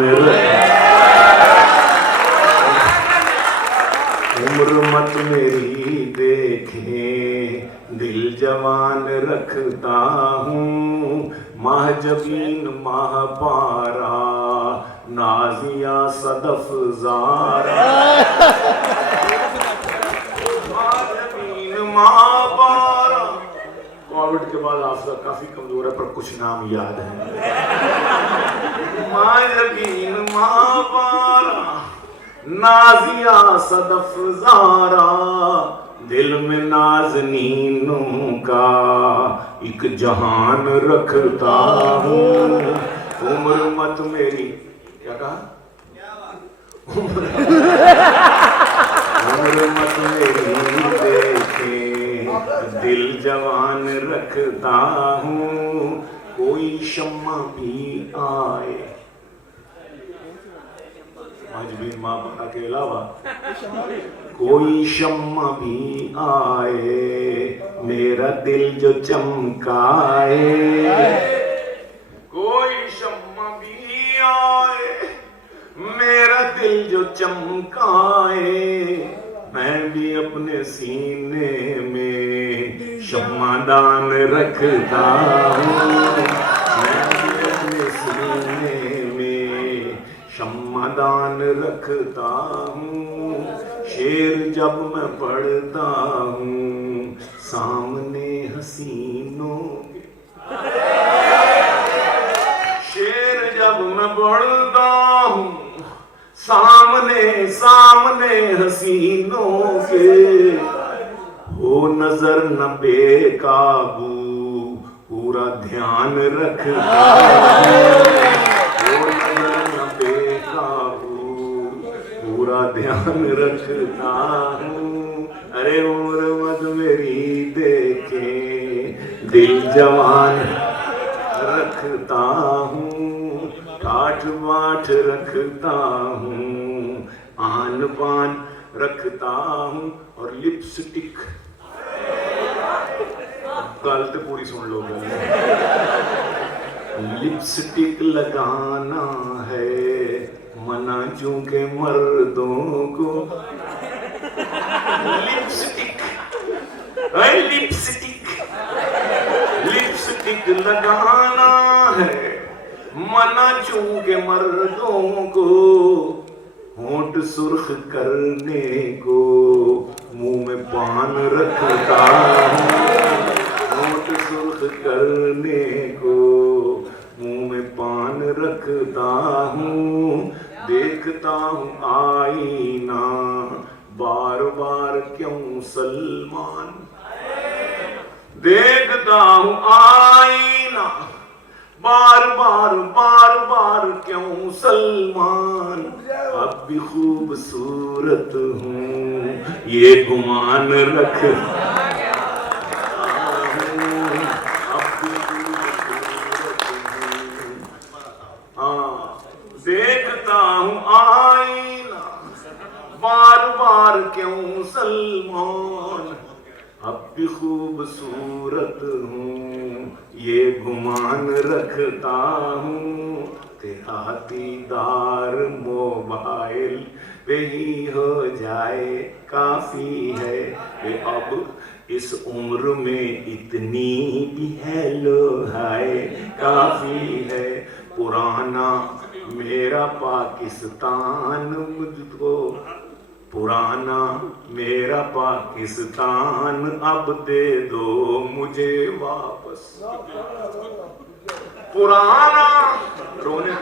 उम्र मत मेरी देखें दिल जवान रखता हूँ। माह जबीन माह पारा नाजिया सदफ जारा। माह जबीन माह पारा। कोविड के बाद आपका काफी कमजोर है पर कुछ नाम याद है। माह जबीन माह पारा नाजिया सदफ जारा। दिल में नाज़नीनों का एक जहान रखता हूँ। उम्र मत मेरी क्या कहा उम्र मत मेरी देखे दिल जवान रखता हूँ। कोई शम्मा भी आए मजबूर माँ बाप के अलावा कोई शम्मा भी आए मेरा दिल जो चमकाए। दिल जो चमकाए, मैं भी अपने सीने में शम्मादान रखता हूँ, मैं भी अपने सीने में शम्मादान रखता हूँ। शेर जब मैं पढ़ता हूँ सामने हसीनों के, शेर जब मैं पढ़ता हूँ सामने सामने हसीनों के, हो नजर न बेकाबू पूरा ध्यान रखता हूँ, हो नजर न बेकाबू पूरा ध्यान रखता हूँ। अरे उम्र मत मेरी देखे दिल जवान रखता हूँ, ठाठ बाट रखता हूँ, आन पान रखता हूँ। और लिपस्टिक, गल तो पूरी सुन लो, लिपस्टिक लगाना है मना चूंकि मर्दों को, लिपस्टिक लिपस्टिक लिपस्टिक लगाना है मना चूंकि मर्दों को, होंठ सुर्ख करने को मुंह में पान रखता हूँ, होंठ सुर्ख करने को मुंह में पान रखता हूँ। देखता हूँ आईना बार बार क्यों सलमान, देखता हूँ आईना बार बार क्यों सलमान, अब भी खूबसूरत हूँ ये गुमान रख, देखता हूँ आईना बार बार क्यों सलमान, अब भी खूबसूरत हूँ ये गुमान रखता हूँ। तेरा दीदार मोबाइल पे ही हो जाए काफी है, ये अब इस उम्र में इतनी भी हेलो हाय काफी है। पुराना मेरा पाकिस्तान मुझको, पुराना मेरा पाकिस्तान अब दे दो मुझे वापस, पुराना रोने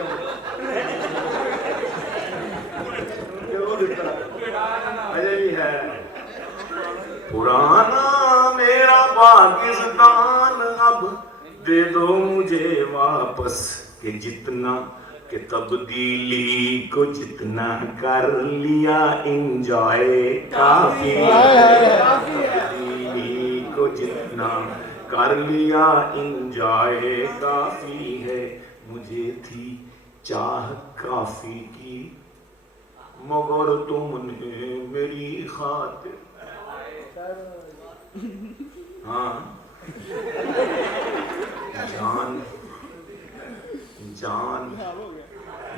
अजय भी है, पुराना मेरा पाकिस्तान अब दे दो मुझे वापस, कि जितना कि तब्दीली को जितना कर लिया इंजॉय काफी है, तब्दीली को जितना कर लिया इंजॉय काफी है। मुझे थी चाह काफी की मगर तुमने मेरी खातिर, हाँ जान जान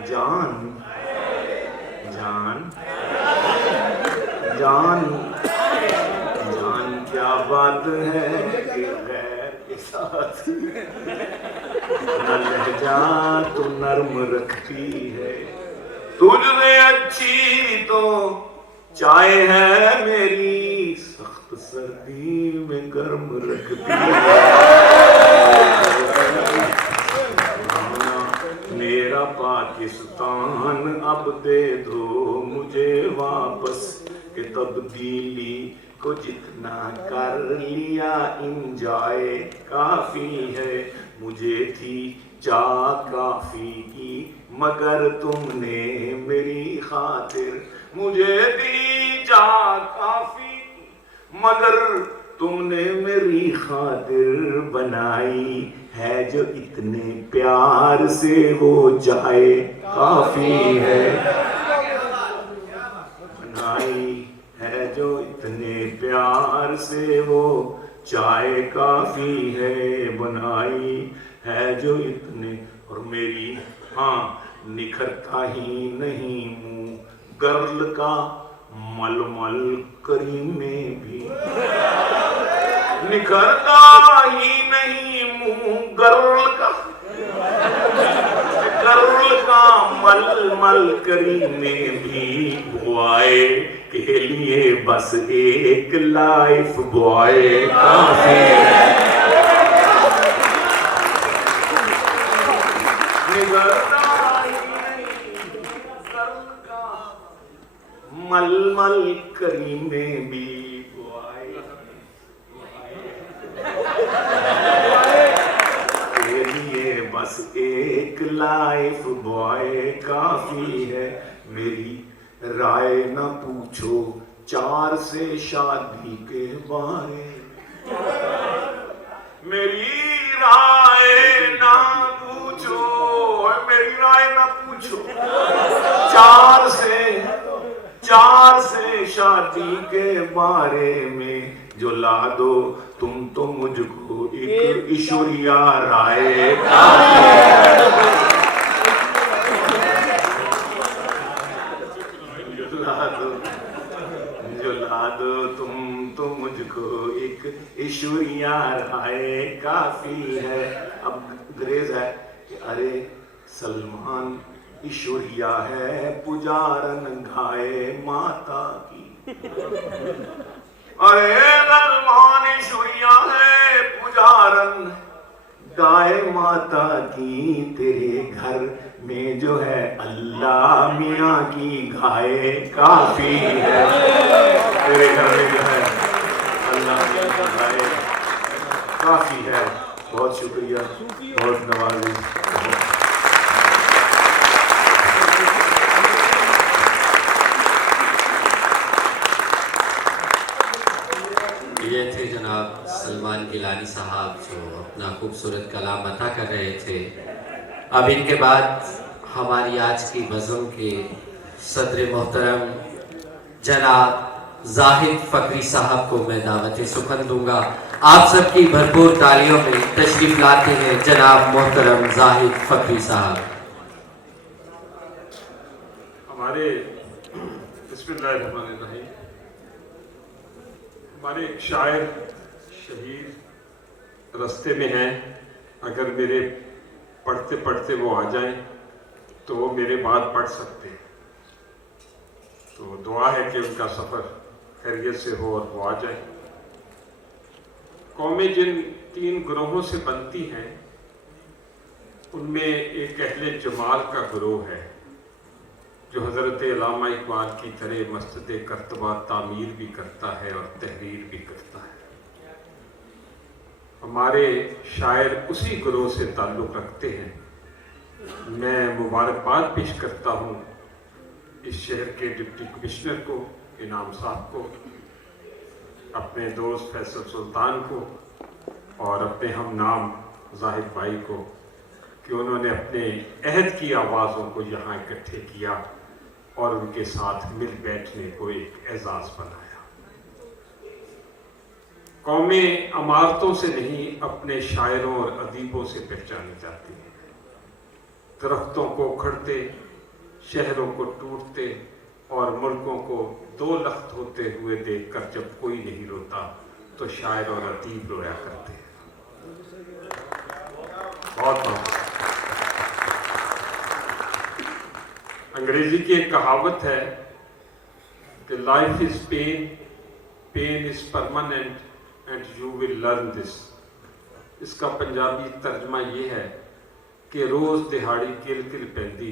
जान जान जान जान क्या बात है कि गैर के साथ न लहजा तो नर्म रखती है, तुझसे अच्छी तो चाय है मेरी सख्त सर्दी में गर्म रखती है। मेरा पाकिस्तान अब दे दो मुझे वापस, कि तब्दीली को जितना कर लिया इंजॉय काफी है। मुझे थी चाह काफी की मगर तुमने मेरी खातिर, मुझे दी चाह काफी मगर तुमने मेरी खातिर बनाई है जो इतने प्यार से वो चाहे काफी है, बनाई है जो इतने प्यार से वो चाहे काफी है, बनाई है जो इतने। और मेरी हाँ निखरता ही नहीं मुँह गर्ल का मलमल करीमे भी निखरता ही नहीं मुंह गर्ल का मलमल करीमे भी बॉय के लिए बस एक लाइफ बॉय काफी है। मलमल करीमे भी के लिए बस एक लाइफ बॉय काफी है। मेरी राय न पूछो 4 से शादी के बारे, मेरी राय ना पूछो, मेरी राय ना पूछो 4 से शादी के बारे में। जो ला दो तुम तो मुझको एक ईश्वरिया राय जो ला दो तुम तो मुझको एक ईश्वरिया राय काफी है। अब ग्रेज है कि अरे सलमान ईश्वरिया है पुजारन गाए माता की, अरे सलमान ईश्वरिया है पुजारन गाए माता की। तेरे घर में जो है अल्लाह मियाँ की गाय काफी है। तेरे घर में जो है अल्लाह मियाँ की गाय काफी है। बहुत शुक्रिया, बहुत नवाजी। ये थे जनाब सलमान गिलानी साहब जो अपना खूबसूरत कलाम अता कर रहे थे। अब इनके बाद हमारी आज की बज़म के सदर मोहतरम जनाब जाहिद फ़करी साहब को मैं दावत सुखन दूंगा। आप सबकी भरपूर तालियों में तशरीफ लाते हैं जनाब मोहतरम जाहिद फ़करी साहब। हमारे बिस्मिल्लाहिर्रहमानिर्रहीम, हमारे एक शायर शहीद रास्ते में हैं। अगर मेरे पढ़ते पढ़ते वो आ जाएं तो वो मेरे बाद पढ़ सकते हैं। तो दुआ है कि उनका सफ़र खैरियत से हो और वो आ जाए। कौमें जिन 3 ग्रोहों से बनती हैं उनमें एक अहले जमाल का ग्रोह है जो हज़रत अल्लामा इकबाल की तरह मस्जिद करतबा तामीर भी करता है और तहरीर भी करता है। हमारे शायर उसी ग्रोह से ताल्लुक़ रखते हैं। मैं मुबारकबाद पेश करता हूँ इस शहर के डिप्टी कमिश्नर को, इनाम साहब को, अपने दोस्त फैसल सुल्तान को और अपने हम नाम जाहिद भाई को कि उन्होंने अपने अहद की आवाज़ों को यहाँ इकट्ठे किया और उनके साथ मिल बैठने को एक एजाज़ बनाया। कौमें अमारतों से नहीं अपने शायरों और अदीबों से पहचानी जाती हैं। दरख्तों को उखड़ते, शहरों को टूटते और मुल्कों को 2 लख्त होते हुए देखकर जब कोई नहीं रोता तो शायर और अदीब रोया करते हैं। बहुत बहुत अंग्रेजी की एक कहावत है कि life is pain, pain is permanent and you will learn this. इसका पंजाबी तर्जमा ये है कि रोज़ दिहाड़ी किल किल पैंदी,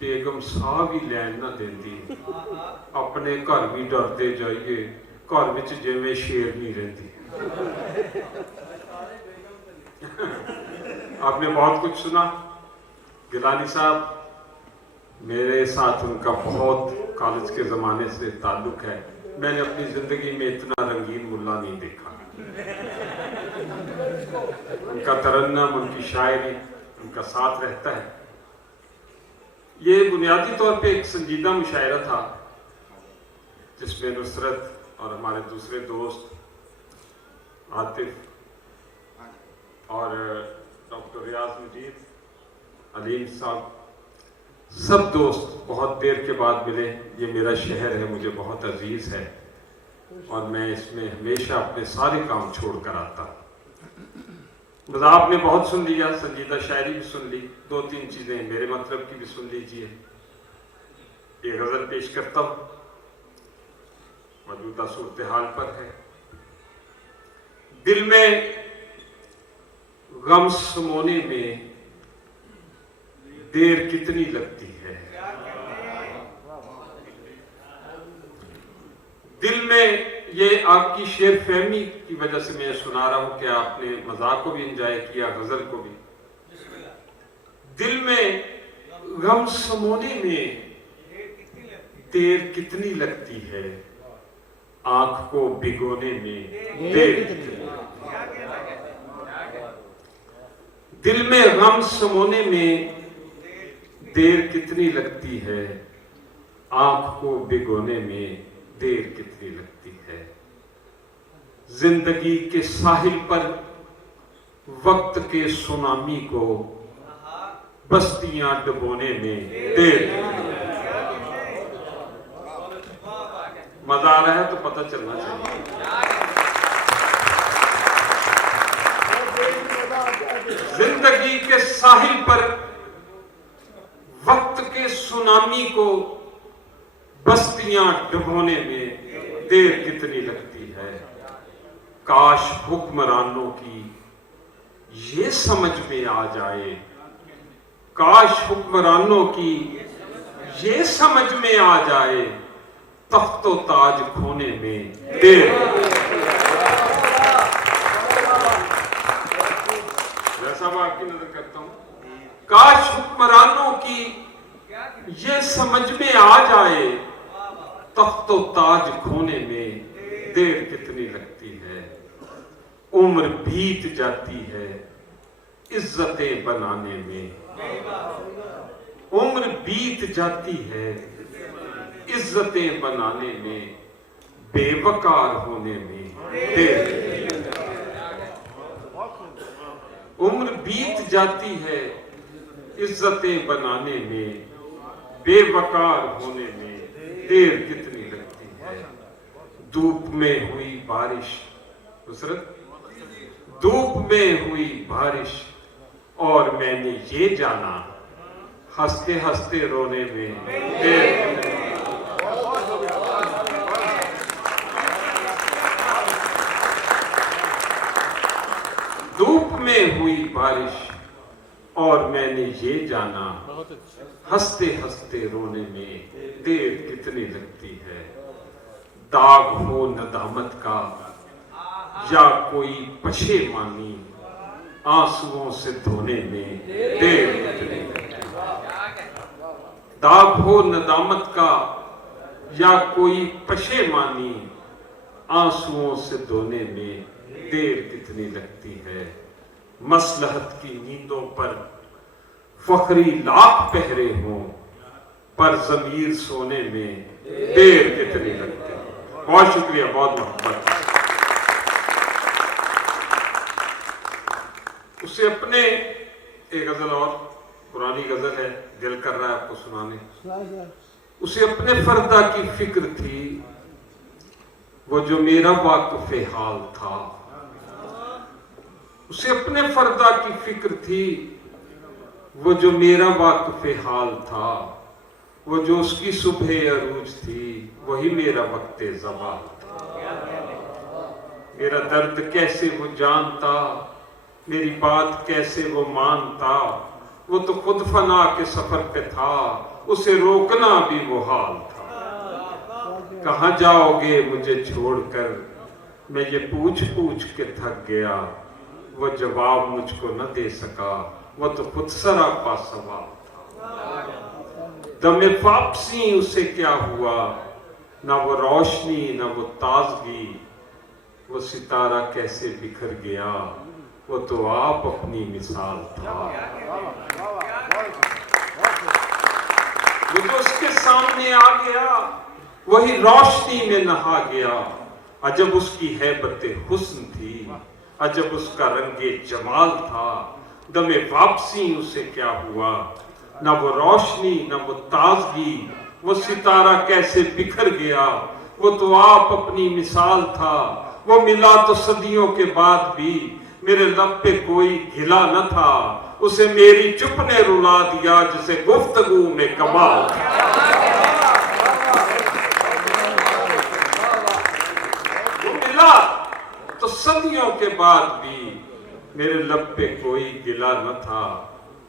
बेगम साह भी लैन ना देंदी, अपने घर भी डरते जाइए, घर विच जिवें शेरनी रहिंदी। आपने बहुत कुछ सुना। गिलानी साहब, मेरे साथ उनका बहुत कॉलेज के ज़माने से ताल्लुक़ है। मैंने अपनी ज़िंदगी में इतना रंगीन मुल्ला नहीं देखा। उनका तरन्नम, उनकी शायरी, उनका साथ रहता है। ये बुनियादी तौर पे एक संजीदा मुशायरा था जिसमें नुसरत और हमारे दूसरे दोस्त आतिफ और डॉक्टर रियाज मजीद, अलीम साहब, सब दोस्त बहुत देर के बाद मिले। ये मेरा शहर है, मुझे बहुत अजीज है और मैं इसमें हमेशा अपने सारे काम छोड़ कर आता। बस आपने बहुत सुन लिया, संजीदा शायरी भी सुन ली, 2-3 चीजें मेरे मतलब की भी सुन लीजिए। ये गजल पेश करता हूं, मौजूदा सूरत हाल पर है। दिल में गम समोने में देर कितनी लगती है, दिल में, ये आपकी शेर फहमी की वजह से मैं सुना रहा हूं कि आपने मजाक को भी एंजॉय किया, गजल को भी। दिल में गम समोने में देर कितनी लगती है, आंख को भिगोने में देर कितनी। दिल में गम समोने में देर कितनी लगती है, आंख को भिगोने में देर कितनी लगती है। जिंदगी के साहिल पर वक्त के सुनामी को बस्तियां डुबोने में देर। मजा आ रहा है तो पता चलना चाहिए। जिंदगी के साहिल पर वक्त के सुनामी को बस्तियां डुबोने में देर कितनी लगती है। काश हुक्मरानों की ये समझ में आ जाए, काश हुक्मरानों की ये समझ में आ जाए, तख्तो ताज खोने में देर। जैसा मैं आपकी नजर करता हूं, काश हुक्मरानों की ये समझ में आ जाए, तख्तो ताज खोने में देर कितनी लगती है। उम्र बीत जाती है इज्जतें बनाने में, उम्र बीत जाती है इज्जतें बनाने में, बेवकार होने में देर। उम्र बीत जाती है इज्जतें बनाने में, बेवकार होने में देर कितनी लगती है। धूप में हुई बारिश, नुसरत, धूप में हुई बारिश और मैंने ये जाना, हंसते हंसते रोने में देर। धूप में हुई बारिश और मैंने ये जाना, हंसते हंसते रोने में देर कितनी लगती है। दाग हो नदामत का या कोई पशेमानी, आंसुओं से धोने में देर कितनी लगती है। दाग हो नदामत का या कोई पशेमानी, आंसुओं से धोने में देर कितनी लगती है। मसलहत की नींदों पर फखरी लाख पहरे हों, पर जमीर सोने में देर कितनी लगती है। बहुत शुक्रिया, बहुत मोहब्बत। उससे अपने एक गजल और पुरानी गजल है, दिल कर रहा है आपको सुनाने। उसे अपने फर्दा की फिक्र थी, वो जो मेरा वाक़िफ़े हाल था। उसे अपने फर्दा की फिक्र थी, वो जो मेरा वाक़िफ़े हाल था। वो जो उसकी सुबह अरूज थी, वही मेरा वक्ते ज़वाल था। मेरा दर्द कैसे वो जानता, मेरी बात कैसे वो मानता। वो तो खुद फना के सफर पे था, उसे रोकना भी वो हाल था। कहाँ जाओगे मुझे छोड़कर, मैं ये पूछ पूछ के थक गया। वो जवाब मुझको न दे सका, वो तो खुद सरापा सवाल था। दमे वापसी उसे क्या हुआ, ना वो रोशनी ना वो ताजगी। वो सितारा कैसे बिखर गया, वो तो आप अपनी मिसाल था। वो जो उसके सामने आ गया, वही रोशनी में नहा गया। अजब उसकी हैबत हुस्न थी, अजब उसका रंगे जमाल था। दमे वापसी उसे क्या हुआ, ना वो रोशनी, ना वो ताजगी, वो सितारा कैसे बिखर गया। वो तो आप अपनी मिसाल था, वो मिला तो सदियों के बाद भी, मेरे लब पे कोई घिला न था। उसे मेरी चुप ने रुला दिया, जिसे गुफ्तगू में कमाल था। वो मिला तो सदियों के बाद भी, मेरे लब पे कोई गिला न था।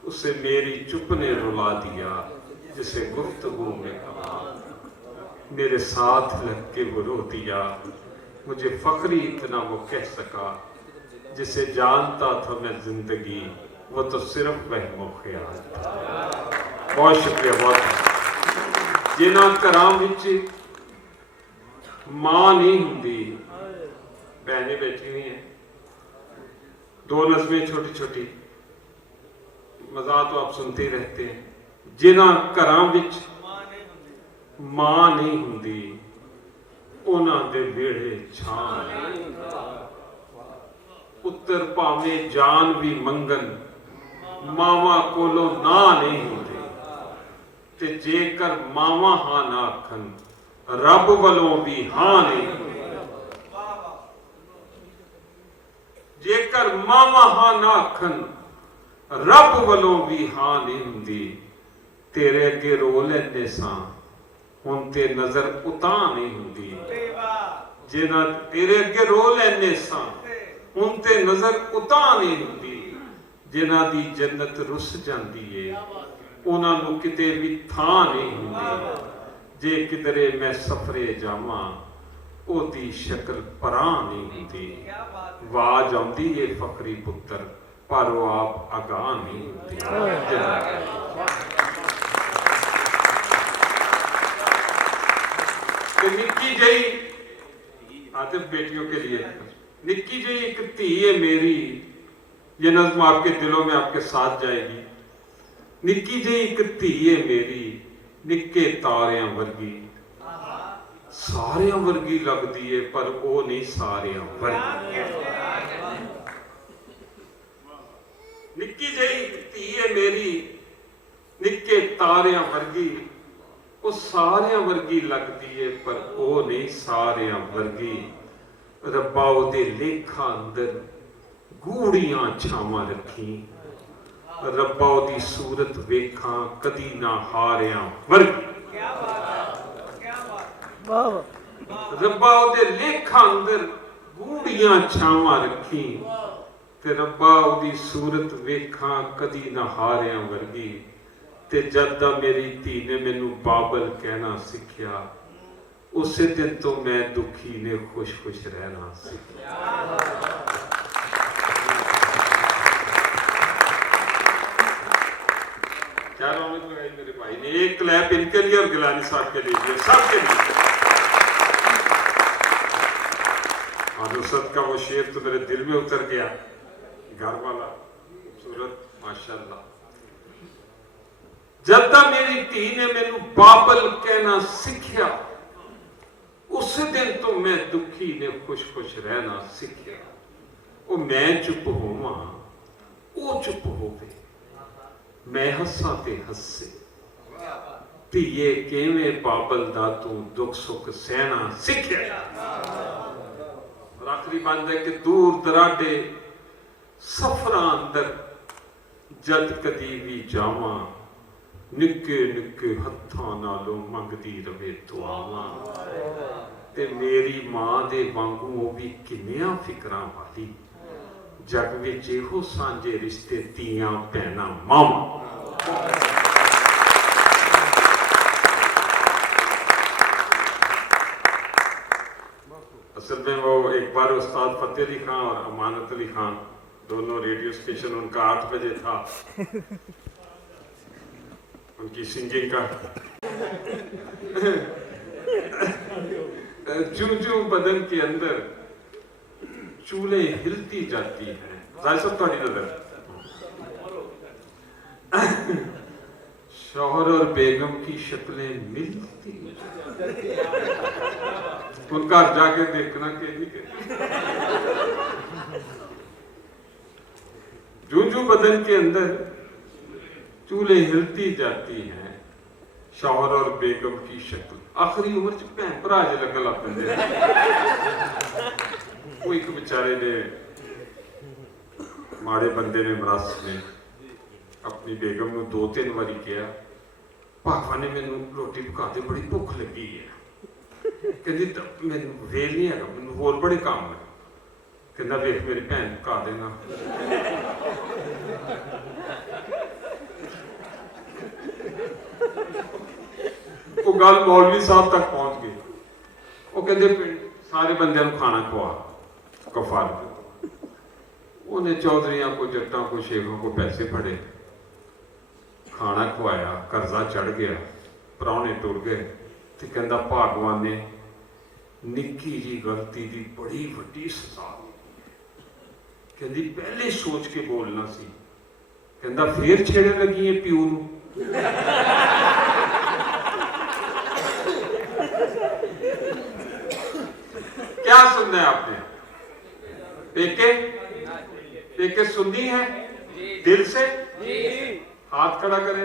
उसे मेरी चुप ने रुला दिया, जिसे गुफ्तगू में कमाल। मेरे साथ लग के वो रो दिया, मुझे फख्री इतना वो कह सका। जिसे जानता था मैं जिंदगी, वो तो सिर्फ वहमो ख्याल था। बहुत शुक्रिया। बहुत जिन्हां घरां विच मां नहीं हुंदी, बहनें बैठी हुई हैं, दो नज़में छोटी छोटी, मज़ाक तो आप सुनते ही रहते हैं। जिन्हां घरां विच मां नहीं हुंदी, उन्हां दे वेड़े छां नहीं। पुत्तर भावें जान भी मंगन, मावां कोलों ना नहीं हुंदे। ते जेकर मावां हां ना आखन, रब वलों भी हां नहीं हुंदी। जेकर मावां हां ना आखन, रब वलों भी हां नहीं हुंदी। तेरे अगे रो लैंदे सां, हुण ते नजर उतां नहीं हुंदी। जिन्हां तेरे अगे रो लैंदे सां, हुण ते नजर उतां नहीं हुंदी। जिन्हां दी जन्नत रुस जांदी है, उन्हां नूं किते भी थां नहीं हुंदी। जे किधरे मैं सफरे जावां, ओदी शक्ल परां नहीं हुंदी। आवाज आउंदी है फखरी पुत्तर, पर वो आप अगाह नहीं होती। निक्की जही आतिफ बेटियों के लिए, निक्की जही एक धी है मेरी, ये नज़्म आपके दिलों में आपके साथ जाएगी। निक्की जही एक धी है मेरी, निक्के तारियां वर्गी। सारियां वर्गी लगदी है, पर वो नहीं सारियां वर्गी। निक्की जही धी है मेरी, निक्के तारियां वर्गी। वो सारियां वर्गी लगदी है, पर वो नहीं सारियां वर्गी। रब्बा ओदे लेखा अंदर गूढ़ियां छावां रखी। रब्बा ओदी सूरत वेखां कदी ना हारियां वर्गी। रब्बा ओदे लेखा अंदर गूढ़ियां छावां रखी। ते रब्बा ओदी सूरत वेखां कदी ना हारियां वर्गी। ते जद दा मेरी धी ने मैनू बाबल कहना सिखिया, उसे दिन तो मैं दुखी ने खुश खुश रहना सीखा। क्या रौनक लगाई मेरे भाई ने। एक क्लैप इनके लिए और गिलानी साहब के लिए, सबके लिए। और नुसरत का वो शेर तो मेरे दिल में उतर गया, घर वाला खूबसूरत माशाल्लाह। जद दा मेरी धी ने मैनू बाबल कहना सीखिया, उस दिन तो मैं दुखी ने खुश खुश रहना सीखिया। वो मैं चुप होवां, वो चुप होवे, मैं हस्सां ते हस्से। धीए किवें बाबल दा तू दुख सुख सहना सीखिया। और आखिरी बात है कि दूर दराडे सफरां अंदर जद कदी भी जावां, निक्के निक्के हत्थां नालों मंगदी रवे दुआवां। ते मेरी मां दे वांगू वो भी किन्नियां फिकरां वाली। जग विच इहो सांझे रिश्ते धीआं भैणां मावां। असल में वो एक बार उस्ताद फतेह अली खां और अमानत अली खां, दोनों रेडियो स्टेशन उनका 8 बजे था, उनकी सिंगिंग का जू जू बदन के अंदर चूल्हे हिलती जाती है। जाहिर सब थोड़ी नजर शौहर और बेगम की शक्लें मिलती, उनका जाके देखना के लिए। जू जू बदन के अंदर चूल्हे हिलती जाती हैं, शौहर और बेगम की शक्ल आखिरी उम्र च भैन भरा जे लगन लग पैंदे। वो एक बेचारे ने माड़े बंदे ने मरस ने अपनी बेगम नूं 2-3 बारी कहा, भावा ने मैनू रोटी पका दे, बड़ी भुख लगी है। कहती मैनू वेल नहीं है, मैनू होर बड़े काम है। कहना वेख मेरी भैन पका देना। वो गल मौलवी साहब तक पहुंच गई। वो कहते पिंड सारे बंदे खाना खवा कफार। उन्हें चौधरियां को, जट्टां को, शेखों को पैसे फड़े, खाना खवाया, कर्जा चढ़ गया, प्राहुणे टुर गए। तो कहता भागवान ने निक्की जी गलती की बड़ी वड्डी सजा दी। कहती पहले सोच के बोलना सी। कहता फिर छेड़े लगी है प्यू नूं। क्या सुनना है आपने? पेके पेके सुननी है दिल से? हाथ खड़ा करें।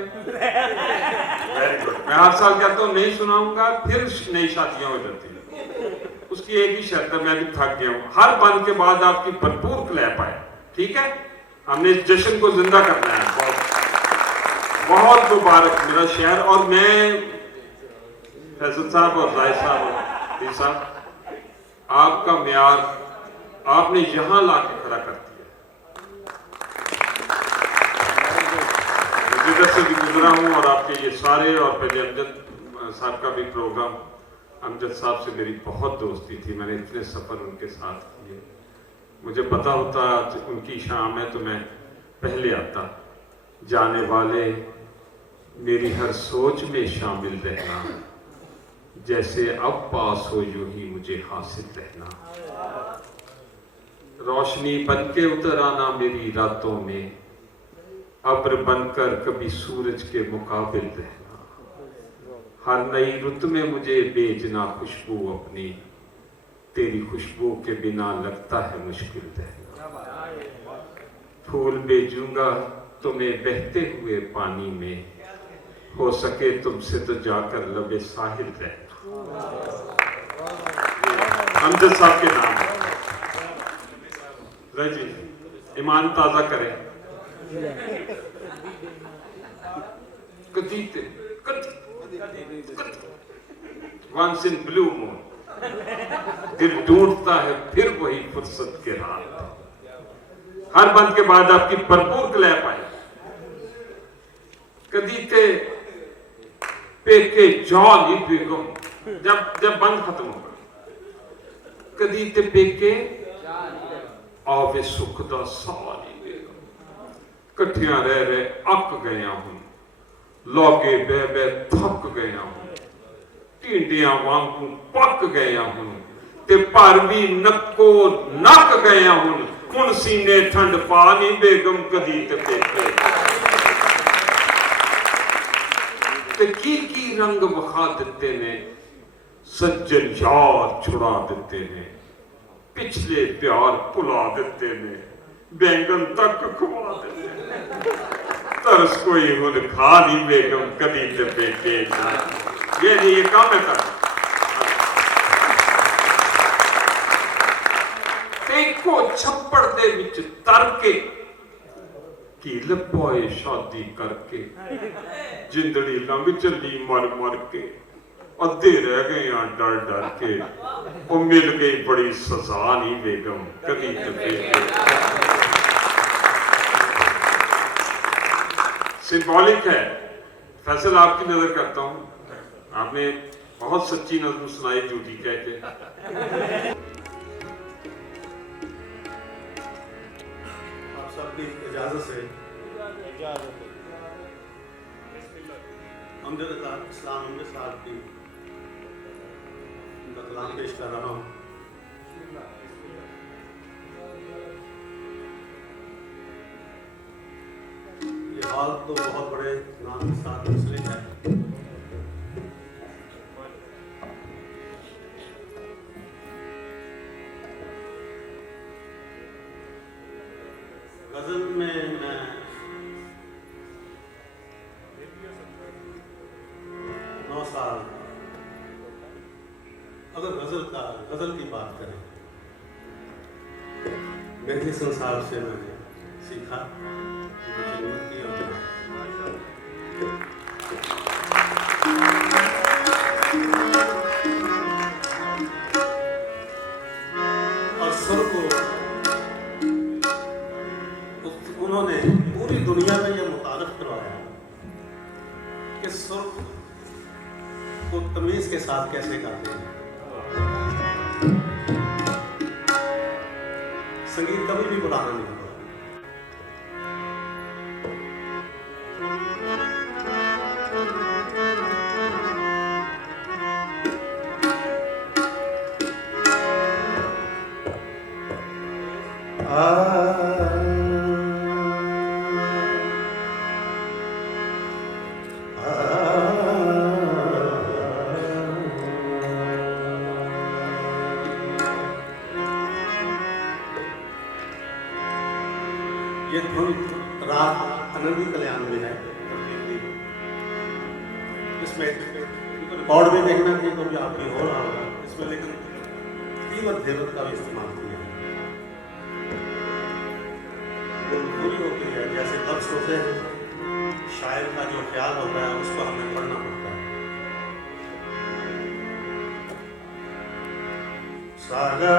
Very good. मैं हर साल कहता हूं नहीं सुनाऊंगा, फिर नई शादियां हो जाती हैं। उसकी एक ही शर्त है, मैं भी थक गया हूं, हर बंद के बाद आपकी भरपूर क्लैप आए, ठीक है? हमने इस जश्न को जिंदा करना है। बहुत बहुत मुबारक मेरा शहर। और मैं फैसल साहब और जाहिद साहब और साहब, आपका म्यार आपने यहां लाके खड़ा कर दिया। जिधर से भी गुजरा हूं और आपके ये सारे, और पहले अमजद साहब का भी प्रोग्राम, अमजद साहब से मेरी बहुत दोस्ती थी, मैंने इतने सफर उनके साथ किए। मुझे पता होता उनकी शाम है तो मैं पहले आता। जाने वाले मेरी हर सोच में शामिल रहना, जैसे अब पास हो यूं ही मुझे हासिल रहना। रोशनी बनके उतर आना मेरी रातों में, अब्र बनकर कभी सूरज के मुकाबिल रहना। हर नई रुत में मुझे भेजना खुशबू अपनी, तेरी खुशबू के बिना लगता है मुश्किल रहना। फूल भेजूंगा तुम्हें बहते हुए पानी में, हो सके तुमसे तो जाकर लबे साहिल रहना। अमजद साहब के नाम जी, ईमान ताजा करें। वंस इन ब्लू मून, दिल ढूंढता है फिर वही फुर्सत के रात। हर बंद के बाद आपकी भरपूर क्लैप आई। कदी ते पेके जॉली बेगम, जब बंद खत्म होगा, कदी ते पेके आवे सुख दा साली बेगम। कट्ठियां रह रहे अक गया हूं, लौगे बह बह थक गया हूं, टिंडियां वांगू पक गया हूं, ते पर भी नक्को नक गया हूं। हुण सीने ठंड पा नहीं बेगम कदी ते पेके। की रंग विखा दिते ने, सज्जन यार छुड़ा दिते ने, पिछले प्यार भुला दिते ने, बैंगन तक खवा दिते ने। तरस कोई हुन खा नहीं बेगम कदी ते पेके। ये नहीं, ये काम है कर। को छप्पड़ दे विच तर के की लपोए शादी करके, जिंदड़ी लंघ चली मर मर के, अद्धे रह गए डर डर के। वो मिल गई बड़ी सजा नहीं बेगम कदी ते पेके। सिंबॉलिक है। फैसल आपकी नजर करता हूं, आपने बहुत सच्ची नज़म सुनाई झूठी कह के। सबकी इजाजत से अमजद इस्लाम अमजद साहब की उनका कलाम पेश कर रहा हूँ। ये हाल तो बहुत बड़े नाम के साथ मुस्लिम है। गजल में मैं 9 साल अगर गजल की बात करें, मेहंदी संसार से मैंने सीखा, मुझे हिम्मत की और सुर को उन्होंने पूरी दुनिया में यह मुतारफ करवाया कि सुर को तमीज के साथ कैसे गाते हैं। संगीत कभी भी बुलाना नहीं पड़ा। ये धुन राग आनंदी कल्याण में है। इसमें रिकॉर्ड भी देखना कि कभी आपकी हो रहा होगा इसमें, लेकिन तीव्र धेवत का भी इस्तेमाल किया है। वो पूरी होती है जैसे लफ्ज होते हैं, शायर का जो ख्याल होता है उसको हमें पढ़ना पड़ता है। सागा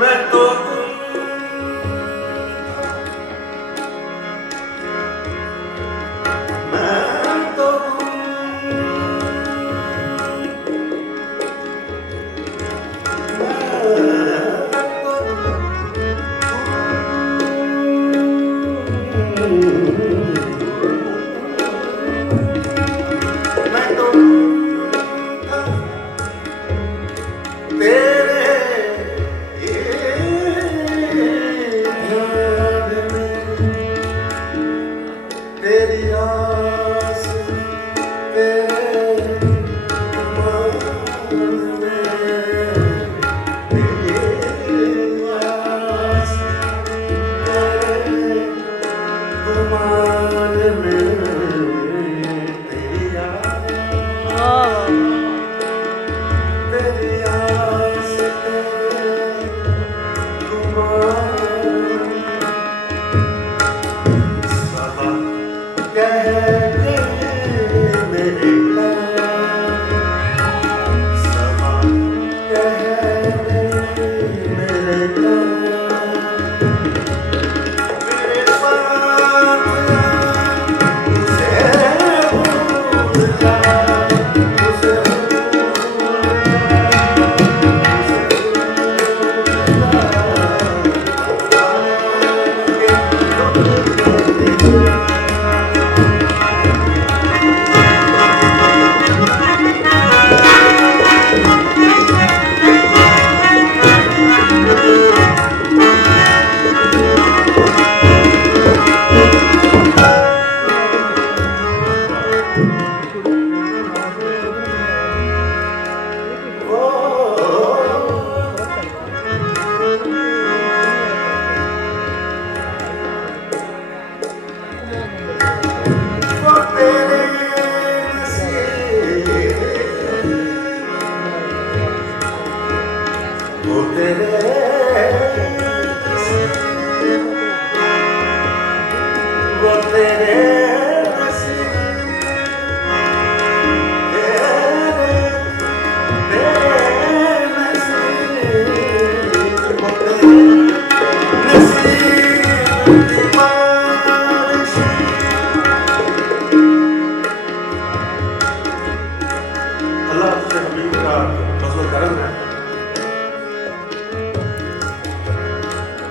मैं तो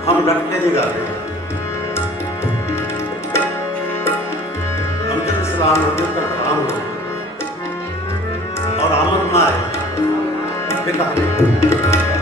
हम डट के नहीं गाते, हम जब सलाम होते हैं तब आम हो और आमद ना आए बेकार